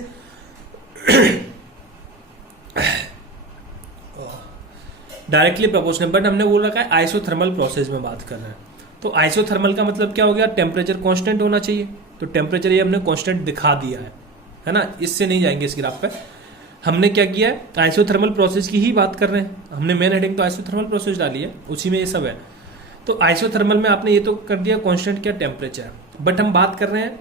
डायरेक्टली प्रोपोर्शनल, बट हमने बोल रखा है आइसोथर्मल प्रोसेस में बात कर रहे हैं। तो आइसोथर्मल का मतलब क्या हो गया, टेम्परेचर कांस्टेंट होना चाहिए। तो टेम्परेचर ये हमने कांस्टेंट दिखा दिया है ना, इससे नहीं जाएंगे इस ग्राफ पे। हमने क्या किया है, आइसोथर्मल प्रोसेस की ही बात कर रहे हैं, हमने मेन हेडिंग तो आइसोथर्मल प्रोसेस डाली है, उसी में ये सब है। तो आइसोथर्मल में आपने ये तो कर दिया कांस्टेंट क्या, टेम्परेचर, बट हम बात कर रहे हैं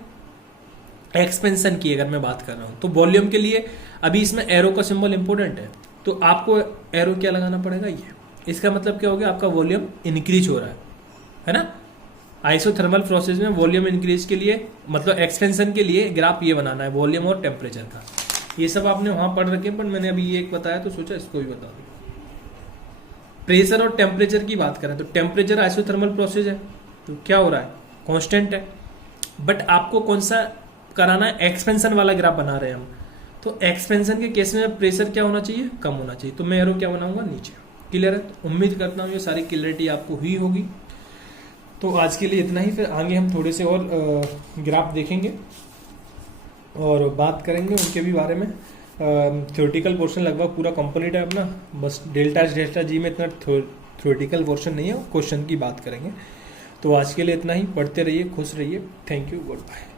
एक्सपेंशन की। अगर मैं बात कर रहा हूं तो वॉल्यूम के लिए अभी इसमें एरो का सिंबल इंपॉर्टेंट है, तो आपको एरो क्या लगाना पड़ेगा, ये। इसका मतलब क्या हो गया, आपका वॉल्यूम इंक्रीज हो रहा है ना। आइसोथर्मल प्रोसेस में वॉल्यूम इंक्रीज के लिए, मतलब एक्सपेंशन के लिए ग्राफ ये बनाना है, वॉल्यूम और टेम्परेचर का। ये सब आपने वहां पढ़ रखे, पर मैंने अभी ये एक बताया तो सोचा इसको भी बता दूं। प्रेशर और टेम्परेचर की बात करें तो टेम्परेचर आइसोथर्मल प्रोसेस है, तो क्या हो रहा है, कांस्टेंट है, बट आपको कौन सा कराना है, एक्सपेंशन वाला ग्राफ बना रहे हैं हम। तो एक्सपेंशन के केस में प्रेशर क्या होना चाहिए, कम होना चाहिए, तो मैं एरो क्या बनाऊंगा, नीचे। क्लियर है, तो उम्मीद करता हूँ ये सारी क्लियरिटी आपको हुई होगी। तो आज के लिए इतना ही, फिर आगे हम थोड़े से और ग्राफ देखेंगे और बात करेंगे उनके भी बारे में। थ्योरेटिकल पोर्शन लगभग पूरा कंप्लीट है अपना, बस डेल्टा जी में इतना थ्योरेटिकल पोर्शन नहीं है, क्वेश्चन की बात करेंगे। तो आज के लिए इतना ही, पढ़ते रहिए, खुश रहिए, थैंक यू, गुड बाय।